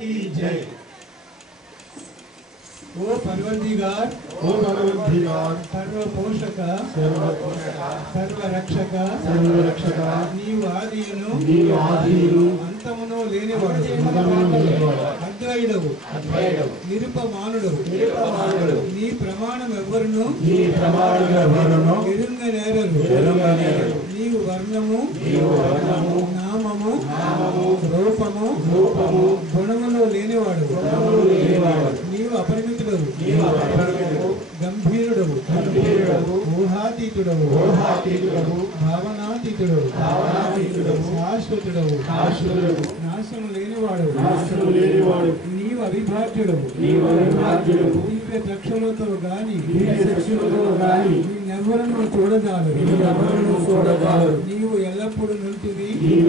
की जय। ओ परवरदिगार, सर्वपोषक, सर्वरक्षक, नीवु आदियु अंतमुनु लेनिवाडु, अद्वैतुडु, निरुपमानुडु, नी प्रमाणम एव्वरुनु एरुंगनेररु, नीवु वर्णमु, नाममु, रूपमु, गुणमुनु लेनिवाडु, नीवु अपरिमितुडु, गंभीरुडु, ऊहातीतुडु, भावनातीतुडु, शाश्वतुडु, नाशము లేనివాడు, నీవు అవిభాజ్యుడు, దివ్య చక్షులతో గాని నిన్నెవరను చూడజాలరు, నీవు ఎల్లప్పుడూ నుంటివి, నీవు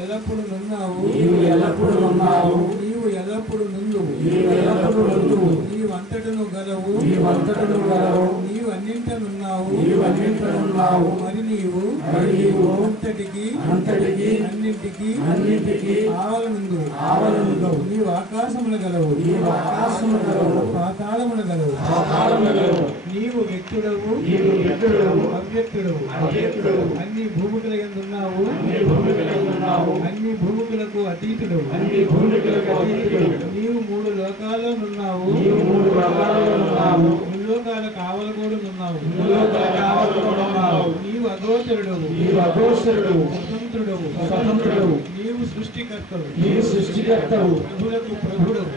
ఎల్లప్పుడూ నున్నావు, నీవు ఎల్లప్పుడూ నుండువు, నీవు అంతటను గలవు, నీవు అన్నింటనున్నావు, మరి నీవు అంతటికి అన్నింటికి ఆవలనుందు, నీవు ఆకాశమున గలవు, పాతాళమున గలవు, నీవు వ్యక్తుడవు, అవ్యక్తుడవు, అన్ని భూమికల యందున్నావు, అన్ని భూమికలకు అతీతుడవు, నీవు మూడు లోకాల్లో నున్నావు, ముల్లోకాల కావలగూడునున్నావు, నీవు అగోచరుడవు, స్వతంత్రుడవు, నీవు సృష్టికర్తవు, ప్రభువుడవు,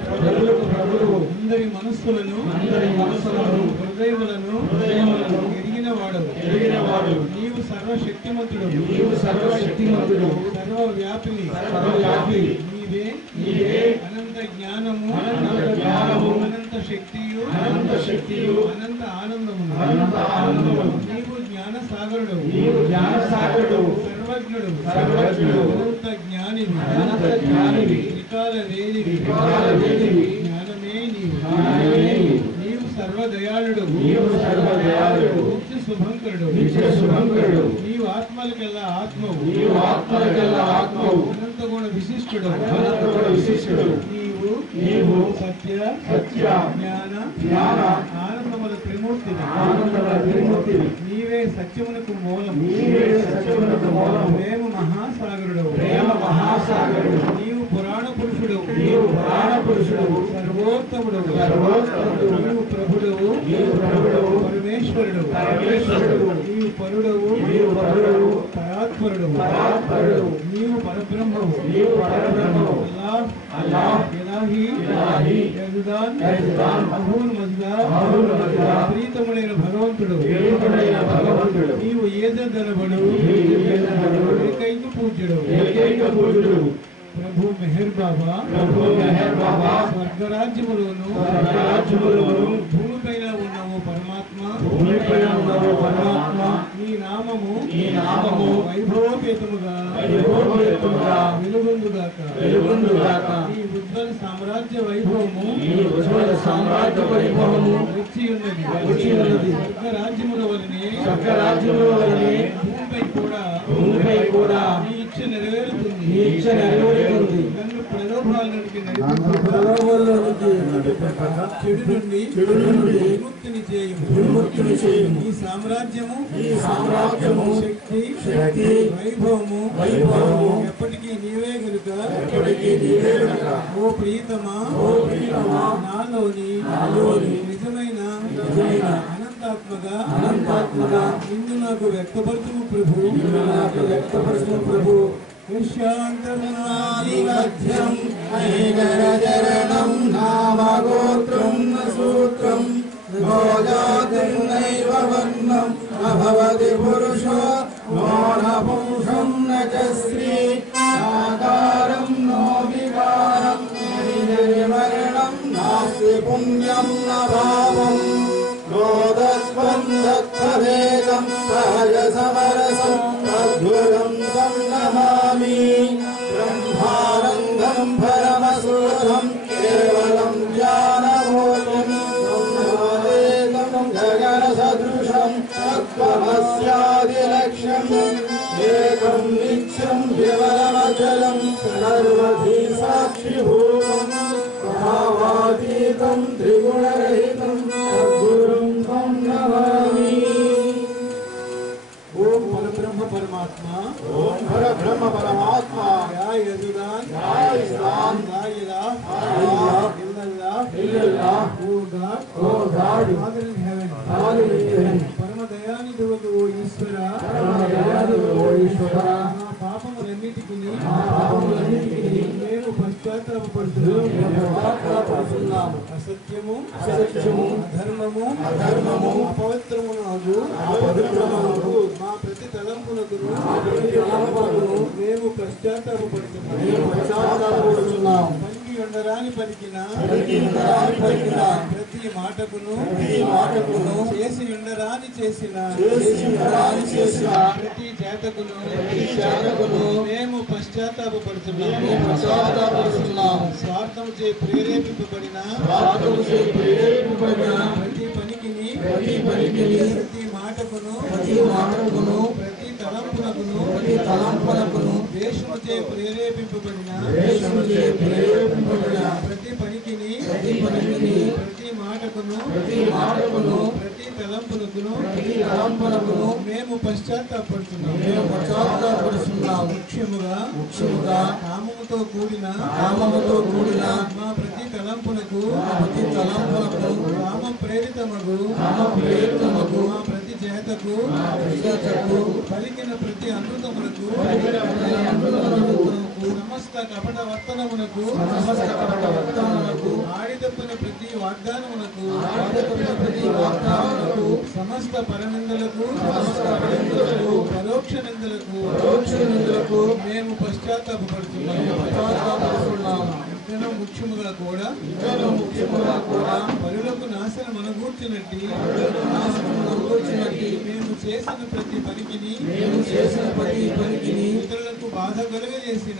అందరి మనస్సులను హృదయములను ఎరిగిన వాడవు, నీవు సర్వశక్తిమంతుడు, సర్వవ్యాపిని, నీవే అనంత జ్ఞానము, అనంత శక్తియు, అనంత ఆనందము, నీవు జ్ఞాన సాగరుడు, సర్వజ్ఞుడు, అనంత జ్ఞానివి, త్రికాల వేదివి, జ్ఞానమే నీవు సర్వదయాళుడు, నిత్య శుభంకరుడు, నీవు ఆత్మలకెల్లా ఆత్మవు, అనంత గుణ విశిష్టుడు, నీవు సత్య జ్ఞాన ఆనందముల త్రిమూర్తి, నీవే సత్యమునకు మూలము, ప్రేమ మహాసాగరుడు, నీవు పురాణ పురుషుడు, సర్వోత్తముడు, నీవు ప్రభుడవు, పరమేశ్వరుడు, నీవు పరుడవు, పరాత్పరుడు, నీవు పరబ్రహ్మవు, ఇలాహి యజ్దాన్ మహూన్ మజ్దా, ప్రీతముడైన భగవంతుడు, నీవు ఏదనబడు, ఏకైక పూజ్యుడు, ప్రభు మెహర్ బాబా, స్వర్గరాజ్యములోను భూమిపైన ఉన్నావు పరమాత్మ, నీ నామము వైభవోపేతముగా వెలుగొందుగాక, నీ ఉజ్వల సామ్రాజ్య వైభవము వచ్చి ఉన్నది, స్వర్గరాజ్యముల వలనే భూమిపై కూడా నీ ఇచ్చ నెరవేరుతుంది, నన్ను ప్రలోభాలలోనికి చెడు నుండి విముక్తిని చేయుము, ఈ సామ్రాజ్యము శక్తి వైభవము ఎప్పటికీ నీవే గనుక, ఓ ప్రియతమా నాలోని నిజమైన అనంతాత్మగా ఇందు నాకు వ్యక్తపరచుము ప్రభు, విశ్వాంతర్నాదిమధ్యం ఐగరచరణం నామగోత్రం న సూత్రం భోజాతిం నైవ వర్ణం అభవతి పురుషో మోనపుంసం న చ స్త్రీ ఆకారం నో వికారం నిర్మరణం నాస్తి పుణ్యం న భావం రోదస్పందత్వేదం సహజ సమరసం అద్భుతం తం నమామి బ్రహ్మానందం పరమసుఖం కేవలం జ్ఞానబోధం గగన సదృశం తత్వమస్యాదిలక్ష్యం ఏకం నిత్యం వివరమచలం సర్వధీ साक्षिभूतं भावातीतं त्रिगुणरहितं सद्गुरुं तं नमामि। ओम परब्रह्म परमात्मा ओम परब्रह्म परमात्मा या यजुदान या इस्लाम ला इलाह इल्लल्लाह ओ गॉड फादर इन हेवन परम दयानिधुवకు ఓ ఈశ్వర నా పాపములన్నిటికీ మేము పశ్చాత్తాపడుతున్నాము అసత్యము అధర్మము అపవిత్రమునగు మా ప్రతి తలంపునకు మేము పశ్చాత్తాపడుతున్నాము పలికి ఉండరాని పలికిన ప్రతి మాటకును చేసి ఉండరాని చేసిన ప్రతి చేతకును మేము పశ్చాత్తాపడుతున్నాము స్వార్థముచే ప్రేరేపింపబడిన ప్రతి పనికిని ప్రతి మాటకును ప్రతి తలంపునకును దేశముచే ప్రేరేపింపబడిన ప్రతి పనికిని ప్రతి మాటకును ప్రతి తలంపునకును మేము పశ్చాత్తాపడుతున్నాము ముఖ్యముగా కామముతో కూడిన మా ప్రతి తలంపునకు కామం ప్రేరితమగు మా ప్రతి చేతకు పలికిన ప్రతి అమృతమునకు సమస్త కపట వర్తనమునకు ఆడితప్పున ప్రతి వాగ్దానమునకు సమస్త పరనిందలకు పరోక్ష నిందలకు మేము పశ్చాత్తాపడుతున్నాము ఇంకా ముఖ్యముగా కూడా పరులకు నాశనం అనుగూర్చినట్టి మేము చేసిన ప్రతి పనికిని ఇతరులకు బాధ కలుగజేసిన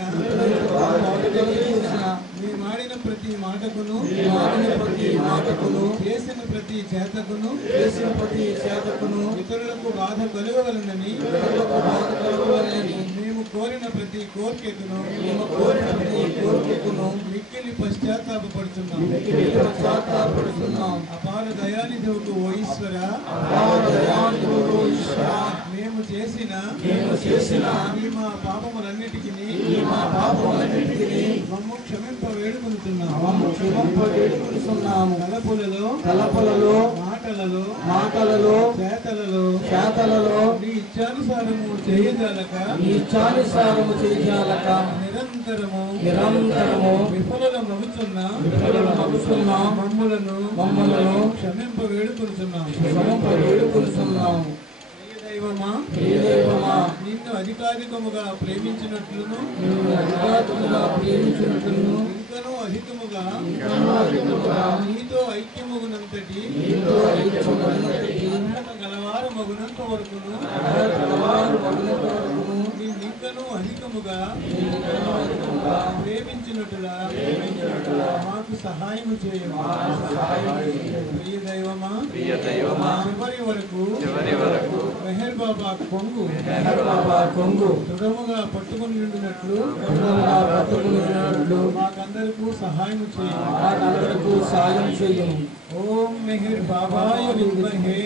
మేము ఆడిన ప్రతి మాటకును చేసిన ప్రతి చేతకును ఇతరులకు బాధ కలుగవలనని మేము కోరిన ప్రతి కోరికను మిక్కిలి పశ్చాత్తాపడుతున్నాం అపార దయానిధువుకు ఓ ఈశ్వర మేము చేసిన ఈ మా పాపములన్నిటికీ మమ్ము క్షమింప వేడుకుంటున్నాము తలపులలో మాటలలో చేతలలో నీ ఇచ్చానుసారము చేయజాలక నిరంతరము విఫల మగుచున్న మమ్ములను క్షమింప వేడుకుంటున్నాము దైవమా నిన్ను అధికారికముగా ప్రేమించినట్లును ఇంకనూ అధికముగా నీతో ఐక్యమగునంతటి గలవారు మగునంత వరకును నిన్నింకనూ అధికముగా ప్రేమించినట్టుగా మాకు సహాయము చేయము ప్రియ దైవమా చివరి వరకు మెహర్ బాబా కొంగు దృఢముగా పట్టుకుని ఉండినట్లు మాకందరకు సహాయం చేయము ఓం మెహర్ బాబాయ విద్మహే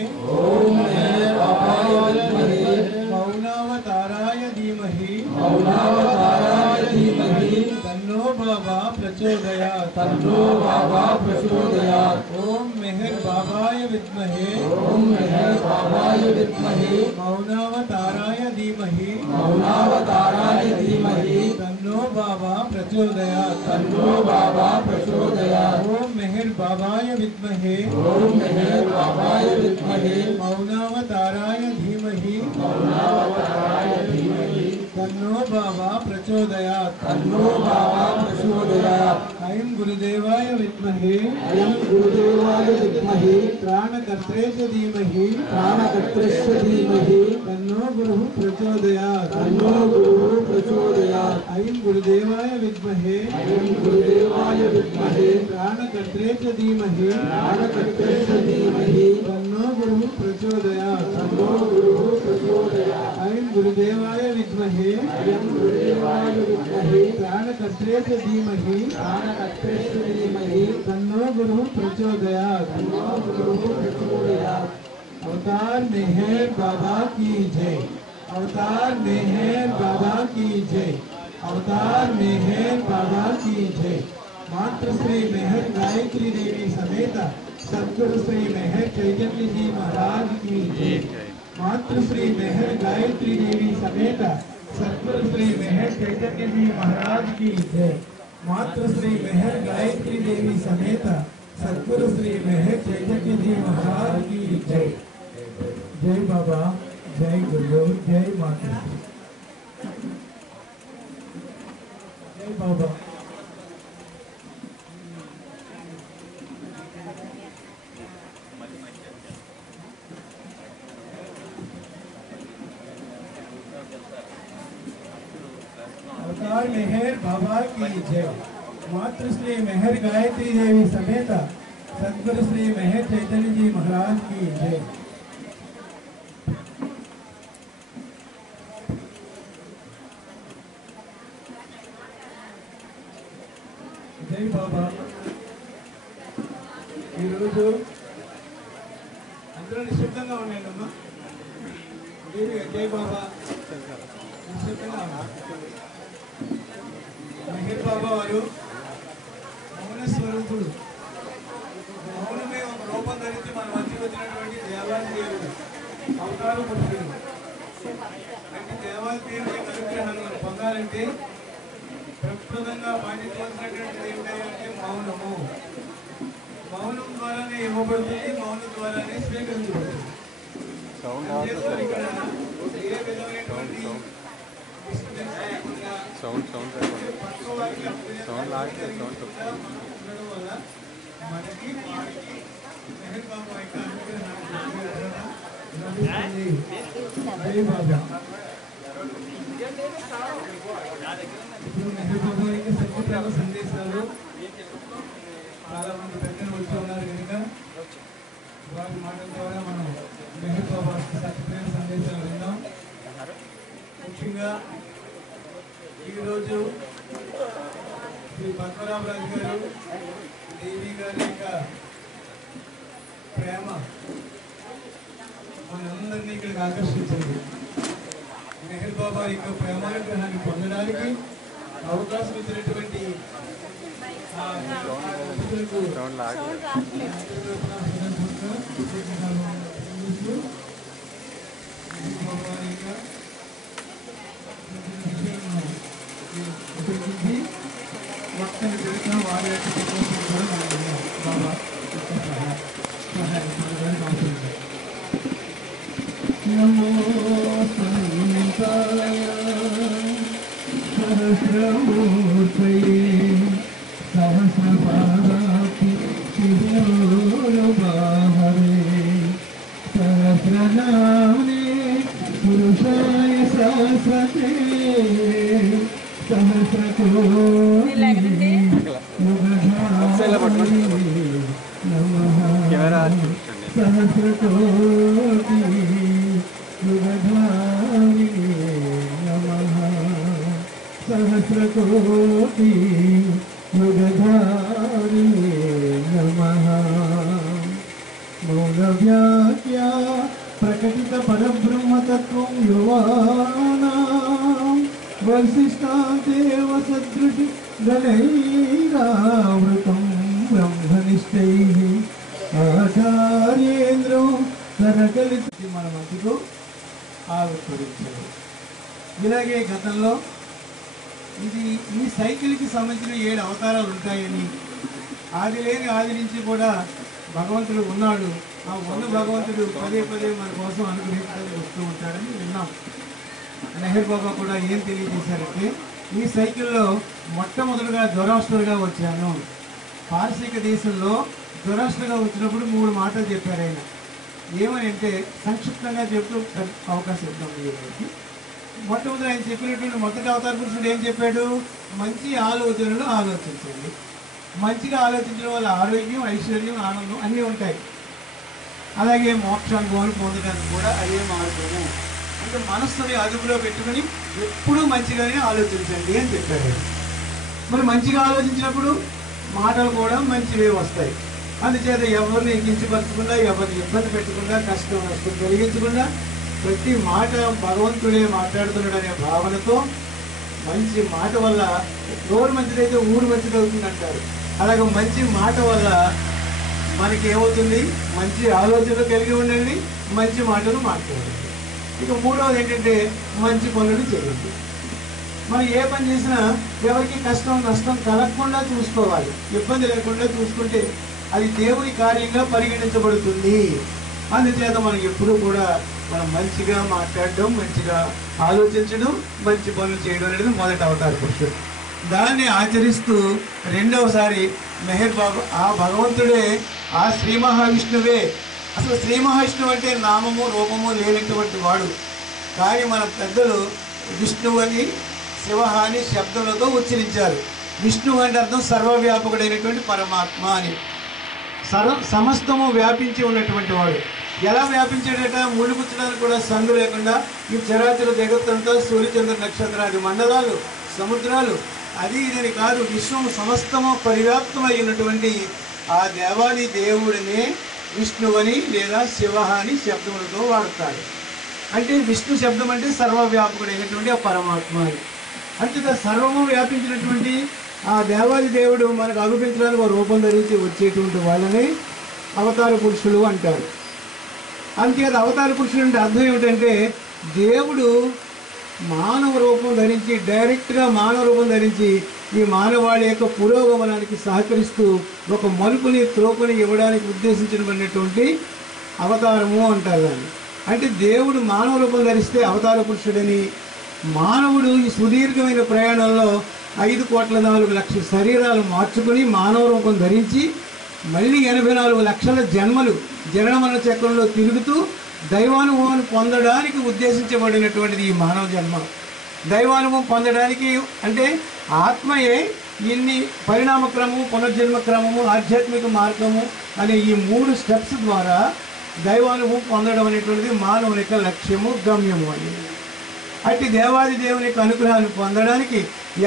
మౌనావతారాయ ధీమహి తన్నో బాబా ప్రచోదయాత్ ఓం మెహర్ బాబాయ విద్మహే మౌనావతారాయ ధీమహి తన్నో బాబా ప్రచోదయాత్ ఓం మెహర్ బాబాయ విద్మహే మౌనావతారాయ ధీమహి తన్నో బాబా ప్రచోదయాత్ अयं गुरुदेवाय विद्महे अयं गुरुदेवाय विद्महे प्राणकर्त्रे च धीमहि प्राणकर्त्रे च धीमहि तन्नो गुरुः प्रचोदयात् तन्नो गुरुः प्रचोदयात् अयं गुरुदेवाय विद्महे अयं गुरुदेवाय विद्महे प्राणकर्त्रे च धीमहि प्राणकर्त्रे च धीमहि तन्नो गुरुः प्रचोदयात् तन्नो गुरुः प्रचोदयात् अयं गुरुदेवाय विद्महे अयं गुरुदेवाय विद्महे प्राणकर्त्रे च धीमहि प्राणकर्त्रे च धीमहि तन्नो गुरुः प्रचोदयात् तन्नो गुरुः प्रचोदयात्। अवतार मेहर बाबा की जय। अवतार मेहर बाबा की जय। अवतार मेहर बाबा की जय। मातृ श्री मेहर गायत्री देवी समेत सद्गुरु श्री मेहर चैतन्य जी महाराज की जय। मातृ श्री मेहर गायत्री देवी समेत सद्गुरु श्री मेहर चैतन्य जी महाराज की जय। मातृ श्री मेहर गायत्री देवी समेत सद्गुरु श्री मेहर चैतन्य जी महाराज की जय। जय बाबा, जय गुरु, जय माता, जय बाबा। अवतार मेहर बाबा की जय। मातृ श्री मेहर गायत्री देवी समेत सद्गुरु श्री मेहर चैतन्य जी महाराज की जय। जय बाबा। ఈరోజు అందరూ నిశ్శబ్దంగా ఉండండి అమ్మా. జై బాబా. నిశ్శబ్దంగా ఉన్నారు. మెహర్ బాబా వారు మౌన స్వరూపుడు. మౌనమే ఒక రూపం ధరించి మన మధ్యకి వచ్చినటువంటి దేవాది దేవుడు, అవతార పురుషుడు. అంటే దేవాది దేవుడి అనుగ్రహాన్ని మనం పొందాలంటే ప్రప్రదంగా పాటించవలసినటువంటి దేవుడు అంటే మౌనము. మౌనం ద్వారానే ఇవ్వబడుతుంది, మౌనం ద్వారానే స్వీకరించబడుతుంది. ఇక్కడ ఏ విధమైనటువంటి పక్క వారికి ఉండడం వల్ల మనకి వారికి మెహర్ బాబా యొక్క అనుగ్రహాన్ని జై బాబా. ఇప్పుడు మెహర్ బాబా యొక్క సత్యప్రేమ సందేశాలు చాలా మంది పెద్దలు వచ్చి ఉన్నారు కనుక వారి మాటల ద్వారా మనం మెహర్ బాబా సత్యప్రేమ సందేశాలు విందాం. ముఖ్యంగా ఈరోజు శ్రీ పద్మరామరాజు గారు దేవి గారి యొక్క ప్రేమ మనందరినీ ఇక్కడికి ఆకర్షించింది. మెహర్ బాబా యొక్క ప్రేమానుగ్రహాన్ని పొందడానికి అవకాశం ఇచ్చినటువంటి మొత్తని తెలిసిన వారి యొక్క కూడా బాబా సహాయం అవసరం. నమో సంతాయ సహస్రమూర్తయే సహస్రపాదాకి శిరోరుబాహవే సహస్రనామే పురుషాయ సహస్రతే సహస్రకోటి యుగధారి నమః సహస్రకోటి యుగధారి నమః सहस्रकोटि युगधारी नमः। मौलव्याख्या प्रकटित परब्रह्मतत्त्वं युवानां वसिष्ठादेव सदृशि गणैरावृतं ब्रह्मनिष्ठैः आचार्येन्द्रो తరగలిసి మన మధ్యకు ఆవిర్భవించారు. ఇలాగే గతంలో ఈ సైకిల్కి సంబంధించిన 7 అవతారాలు ఉంటాయని, ఆది లేని ఆది నుంచి కూడా భగవంతుడు ఉన్నాడు, ఆ ఉన్న భగవంతుడు పదే పదే మన కోసం అనుగ్రహించడానికి వస్తూ ఉంటాడని విన్నాం. మెహర్ బాబా కూడా ఏం తెలియజేశారంటే ఈ సైకిల్లో మొట్టమొదటిగా జొరాస్ట్రుగా వచ్చాను. పారసీక దేశంలో జొరాస్ట్రుగా వచ్చినప్పుడు 3 మాటలు చెప్పారు ఆయన. ఏమని అంటే సంక్షిప్తంగా చెప్తూ అవకాశం ఇద్దాం వీరికి. మొట్టమొదటి ఆయన చెప్పినటువంటి మొదటి అవతార పురుషుడు ఏం చెప్పాడు? మంచి ఆలోచనలు ఆలోచించండి. మంచిగా ఆలోచించడం వల్ల ఆరోగ్యం, ఐశ్వర్యం, ఆనందం అన్నీ ఉంటాయి. అలాగే మోక్షానుభవాన్ని పొందడానికి కూడా అదే మార్గము. అంటే మనస్సుని అదుపులో పెట్టుకుని ఎప్పుడూ మంచిగానే ఆలోచించండి అని చెప్పారు. మరి మంచిగా ఆలోచించినప్పుడు మాటలు కూడా మంచివే వస్తాయి. అందుచేత ఎవరిని కించపరచకుండా, ఎవరిని ఇబ్బంది పెట్టకుండా, కష్టం నష్టం కలిగించకుండా ప్రతి మాట భగవంతుడే మాట్లాడుతున్నాడు అనే భావనతో మంచి మాట వల్ల నోరు మంచిదైతే ఊరు మంచిది అవుతుంది అంటారు. అలాగే మంచి మాట వల్ల మనకి ఏమవుతుంది? మంచి ఆలోచనలు కలిగి ఉండండి, మంచి మాటలు మాట్లాడండి. ఇక మూడవది ఏంటంటే మంచి పనులు చేయండి. మనం ఏ పని చేసినా ఎవరికి కష్టం నష్టం కలగకుండా చూసుకోవాలి. ఇబ్బంది లేకుండా చూసుకుంటే అది దేవుని కార్యంగా పరిగణించబడుతుంది. అందుచేత మనం ఎప్పుడూ కూడా మనం మంచిగా మాట్లాడడం, మంచిగా ఆలోచించడం, మంచి పనులు చేయడం అనేది మొదటి అవతార పురుషుడు. దాన్ని ఆచరిస్తూ రెండవసారి మెహర్ బాబు ఆ భగవంతుడే, ఆ శ్రీ మహావిష్ణువే. అసలు శ్రీ మహావిష్ణువు అంటే నామము రూపము లేనటువంటి వాడు. కానీ మన పెద్దలు విష్ణువు అని, శివ అని శబ్దములతో ఉచ్చరించారు. విష్ణువు అంటే అర్థం సర్వవ్యాపకుడైనటువంటి పరమాత్మ అని. సమస్తము వ్యాపించి ఉన్నటువంటి వాడు. ఎలా వ్యాపించాడట? ముళ్ళుపుచ్చడానికి కూడా సందు లేకుండా ఈ చరాచర జగత్తంతా సూర్యచంద్ర నక్షత్రాది మండలాలు, సముద్రాలు అది ఇదని కాదు, విశ్వం సమస్తము పరివ్యాప్తమై ఉన్నటువంటి ఆ దేవాది దేవుడినే విష్ణువని లేదా శివ అని శబ్దములతో వాడతాడు. అంటే విష్ణు శబ్దం అంటే సర్వవ్యాపకుడైనటువంటి ఆ పరమాత్మ అని. అంటే సర్వము వ్యాపించినటువంటి ఆ దేవాది దేవుడు మనకు అనుభవించడానికి ఒక రూపం ధరించి వచ్చేటువంటి వాళ్ళని అవతార పురుషులు అంటారు. అంతేకాదు అవతార పురుషులు అంటే అర్థం ఏమిటంటే దేవుడు మానవ రూపం ధరించి, డైరెక్ట్గా మానవ రూపం ధరించి ఈ మానవాళి యొక్క పురోగమనానికి సహకరిస్తూ ఒక మలుపుని త్రోపుని ఇవ్వడానికి ఉద్దేశించబడినటువంటి అవతారము అంటారు దాన్ని. అంటే దేవుడు మానవ రూపం ధరిస్తే అవతార పురుషుడని, మానవుడు ఈ సుదీర్ఘమైన ప్రయాణంలో 5,04,00,000 శరీరాలు మార్చుకుని మానవ రూపం ధరించి మళ్ళీ 84,00,000 జన్మలు జనన చక్రంలో తిరుగుతూ దైవానుభవాన్ని పొందడానికి ఉద్దేశించబడినటువంటిది ఈ మానవ జన్మ. దైవానుభవం పొందడానికి అంటే ఆత్మయే ఇన్ని పరిణామక్రమము, పునర్జన్మక్రమము, ఆధ్యాత్మిక మార్గము అనే ఈ 3 స్టెప్స్ ద్వారా దైవానుభవం పొందడం అనేటువంటిది మానవుని యొక్క లక్ష్యము, గమ్యము అని. అట్టి దేవాది దేవుని యొక్క అనుగ్రహాన్ని పొందడానికి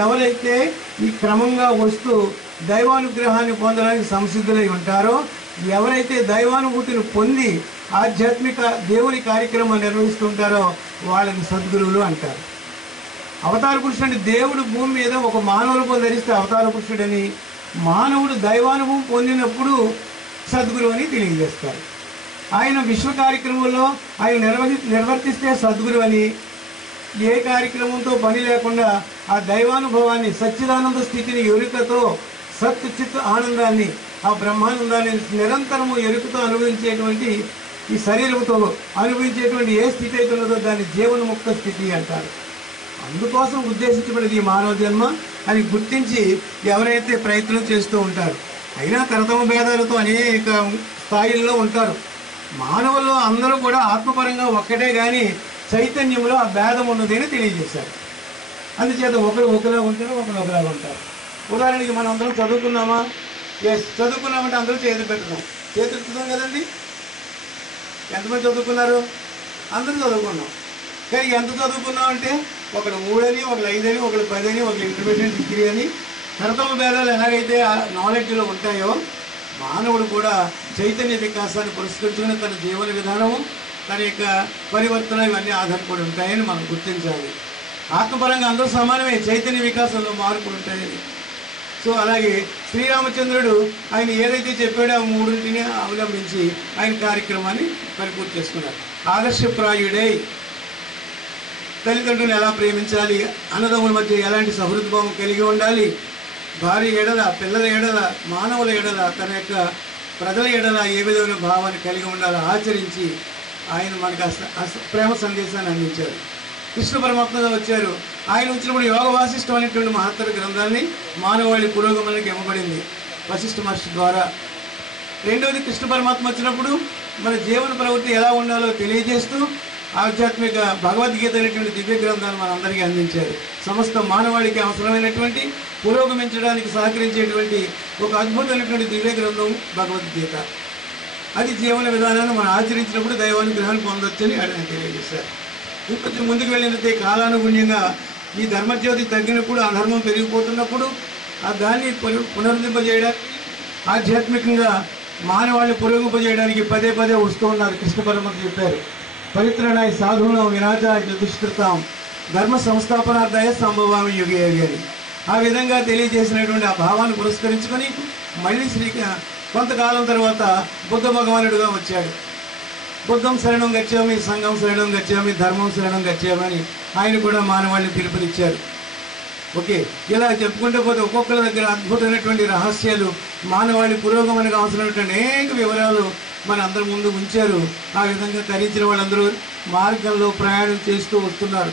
ఎవరైతే ఈ క్రమంగా వస్తూ దైవానుగ్రహాన్ని పొందడానికి సంసిద్ధులై ఉంటారో, ఎవరైతే దైవానుభూతిని పొంది ఆధ్యాత్మిక దేవుని కార్యక్రమాలు నిర్వహిస్తుంటారో వాళ్ళని సద్గురువులు అంటారు. అవతార పురుషుడు అంటే దేవుడు భూమి మీద ఒక మానవ రూపం ధరిస్తే అవతార పురుషుడని, మానవుడు దైవానుభవం పొందినప్పుడు సద్గురువు అని తెలియజేస్తారు. ఆయన విశ్వ కార్యక్రమంలో ఆయన నిర్వర్తిస్తే సద్గురు అని, ఏ కార్యక్రమంతో పని లేకుండా ఆ దైవానుభవాన్ని, సచ్చిదానంద స్థితిని, ఎరుకతో సత్ చిత్ ఆనందాన్ని, ఆ బ్రహ్మానందాన్ని నిరంతరము ఎరుకతో అనుభవించేటువంటి ఈ శరీరంతో అనుభవించేటువంటి ఏ స్థితి అయితే ఉన్నదో దాన్ని జీవన్ముక్త స్థితి అంటారు. అందుకోసం ఉద్దేశించబడింది ఈ మానవ జన్మ అని గుర్తించి ఎవరైతే ప్రయత్నం చేస్తూ ఉంటారు. అయినా తరతమ భేదాలతో అనేక స్థాయిల్లో ఉంటారు. మానవుల్లో అందరూ కూడా ఆత్మపరంగా ఒక్కటే కానీ చైతన్యంలో ఆ భేదం ఉన్నది అని తెలియజేశారు. అందుచేత ఒకరు ఒకలా ఉంటారు, ఒకరు ఒకలా ఉంటారు. ఉదాహరణకి మనం అందరం చదువుకున్నామా? చదువుకున్నామంటే అందరూ చేతులు పెట్టుకున్నాం. చేతులు ఎత్తుతాం కదండి. ఎంతమంది చదువుకున్నారు? అందరూ చదువుకున్నాం. కానీ ఎంత చదువుకున్నాం అంటే ఒకడు 3 అని, ఒకడు 5 అని, ఒకడు 10 అని, ఒకడు ఇంటర్మీడియట్ డిగ్రీ అని తరతమ భేదాలు ఎలాగైతే ఆ నాలెడ్జ్లో ఉంటాయో మానవుడు కూడా చైతన్య వికాసాన్ని పురస్కరించుకుని తన జీవన విధానము, తన యొక్క పరివర్తన ఇవన్నీ ఆధారపడి ఉంటాయని మనం గుర్తించాలి. ఆత్మపరంగా అందరూ సమానమే, చైతన్య వికాసంలో మార్పులు ఉంటాయని. సో అలాగే శ్రీరామచంద్రుడు ఆయన ఏదైతే చెప్పాడో ఆ 3టిని అవలంబించి ఆయన కార్యక్రమాన్ని పరిపూర్తి చేసుకున్నారు. ఆదర్శప్రాయుడై తల్లిదండ్రులను ఎలా ప్రేమించాలి, అన్నదమ్ముల మధ్య ఎలాంటి సహృద్భావం కలిగి ఉండాలి, భార్య ఎడల, పిల్లల ఎడల, మానవుల ఎడల, తన యొక్క ప్రజల ఎడల ఏ విధమైన భావాన్ని కలిగి ఉండాలో ఆచరించి ఆయన మనకు ప్రేమ సందేశాన్ని అందించారు. కృష్ణ పరమాత్మగా వచ్చారు. ఆయన వచ్చినప్పుడు యోగ వాసిష్టం అనేటువంటి మహత్తర గ్రంథాన్ని మానవాళి పురోగమనానికి ఇవ్వబడింది వశిష్ఠ మహర్షి ద్వారా. రెండవది, కృష్ణ పరమాత్మ వచ్చినప్పుడు మన జీవన ప్రవృత్తి ఎలా ఉండాలో తెలియజేస్తూ ఆధ్యాత్మిక భగవద్గీత అనేటువంటి దివ్య గ్రంథాలు మనందరికీ అందించారు. సమస్త మానవాళికి అవసరమైనటువంటి పురోగమించడానికి సహకరించేటువంటి ఒక అద్భుతమైనటువంటి దివ్య గ్రంథం భగవద్గీత. అది జీవన విధానాన్ని మనం ఆచరించినప్పుడు దైవానుగ్రహాన్ని పొందొచ్చని ఆయన తెలియజేశారు. ఇంకొంచెం ముందుకు వెళ్ళినట్టే కాలానుగుణ్యంగా ఈ ధర్మజ్యోతి తగ్గినప్పుడు, అధర్మం పెరిగిపోతున్నప్పుడు దాన్ని పునరుద్ధరింపజేయడానికి, ఆధ్యాత్మికంగా మానవాళిని పురోగమింపజేయడానికి పదే పదే వస్తూ ఉన్నారు. కృష్ణ పరమాత్మ చెప్పారు, పరిత్రాణాయ సాధూనాం వినాశాయ చ దుష్కృతాం ధర్మ సంస్థాపనార్థాయ సంభవామి యుగే యుగే అని. ఆ విధంగా తెలియజేసినటువంటి ఆ భావాన్ని పురస్కరించుకొని మళ్ళీ కొంతకాలం తర్వాత బుద్ధ భగవానుడిగా వచ్చాడు. బుద్ధం శరణం గచ్చామి, సంఘం శరణం గచ్చామి, ధర్మం శరణం గచ్చామి అని ఆయన కూడా మానవాళిని పిలుపునిచ్చారు. ఓకే, ఇలా చెప్పుకుంటూ పోతే ఒక్కొక్కరి దగ్గర అద్భుతమైనటువంటి రహస్యాలు, మానవాళి పురోగమనకు అవసరమైనటువంటి అనేక వివరాలు మన అందరి ముందు ఉంచారు. ఆ విధంగా తరించిన వాళ్ళందరూ మార్గంలో ప్రయాణం చేస్తూ వస్తున్నారు.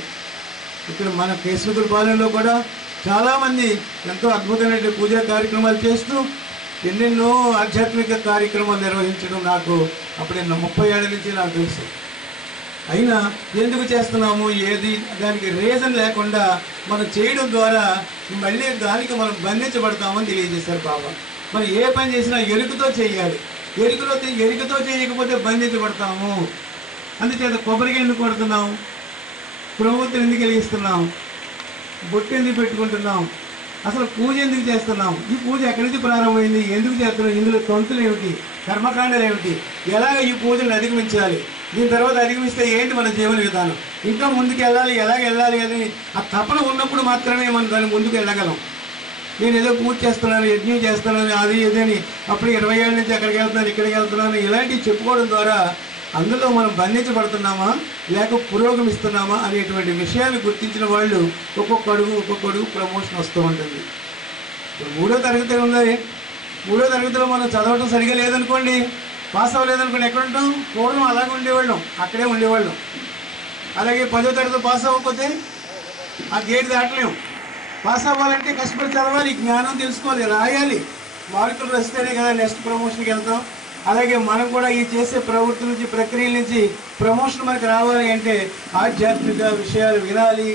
ఇక్కడ మన కేశవకుల పాలనలో కూడా చాలామంది ఎంతో అద్భుతమైన పూజా కార్యక్రమాలు చేస్తూ ఎన్నెన్నో ఆధ్యాత్మిక కార్యక్రమాలు నిర్వహించడం నాకు అప్పుడే 30 ఏళ్ళ నుంచి నాకు తెలుసు. అయినా ఎందుకు చేస్తున్నాము, ఏది దానికి రీజన్ లేకుండా మనం చేయడం ద్వారా మళ్ళీ దానికి మనం బంధించబడతామని తెలియజేశారు బాబా. మనం ఏ పని చేసినా ఎరుకతో చేయాలి, ఎరుకతో చేయకపోతే బంధించబడతాము. అందుచేత కొబ్బరికి ఎందుకు కొడుతున్నాం, ప్రభుత్వం ఎందుకు వెలిగిస్తున్నాం, బొట్టు ఎందుకు పెట్టుకుంటున్నాం, అసలు పూజ ఎందుకు చేస్తున్నాం, ఈ పూజ ఎక్కడి నుంచి ప్రారంభమైంది, ఎందుకు చేస్తున్నాం, ఇందులో తంతులు ఏమిటి, కర్మకాండలు ఏమిటి, ఎలాగ ఈ పూజలను అధిగమించాలి, దీని తర్వాత అధిగమిస్తే ఏంటి మన జీవన విధానం, ఇంకా ముందుకు వెళ్ళాలి, ఎలాగ వెళ్ళాలి అని ఆ తపన ఉన్నప్పుడు మాత్రమే మనం దాన్ని ముందుకు వెళ్ళగలం. నేను ఏదో పూజ చేస్తున్నాను, యజ్ఞం చేస్తున్నాను, అది ఇదని అప్పుడు 20 ఏళ్ళ నుంచి అక్కడికి వెళ్తున్నాను, ఇక్కడికి వెళ్తున్నాను, ఇలాంటివి చెప్పుకోవడం ద్వారా అందులో మనం బంధించబడుతున్నామా లేక పురోగమిస్తున్నామా అనేటువంటి విషయాన్ని గుర్తించిన వాళ్ళు ఒక్కొక్క అడుగు ప్రమోషన్ వస్తూ ఉంటుంది. ఇప్పుడు 3వ తరగతి ఉంది, 3వ తరగతిలో మనం చదవటం సరిగా లేదనుకోండి, పాస్ అవ్వలేదనుకోండి, ఎక్కడ ఉంటాం, పూర్వం అలాగే ఉండేవాళ్ళం, అక్కడే ఉండేవాళ్ళం. అలాగే 10వ తరగతి పాస్ అవ్వకపోతే ఆ గేట్ దాటలేము. పాస్ అవ్వాలంటే కష్టపడి చదవాలి, జ్ఞానం తెలుసుకోవాలి, రాయాలి, మార్కులు వస్తేనే కదా నెక్స్ట్ ప్రమోషన్కి వెళ్తాం. అలాగే మనం కూడా ఈ చేసే ప్రవృత్తి నుంచి, ప్రక్రియల నుంచి ప్రమోషన్ మనకు రావాలి అంటే ఆధ్యాత్మిక విషయాలు వినాలి,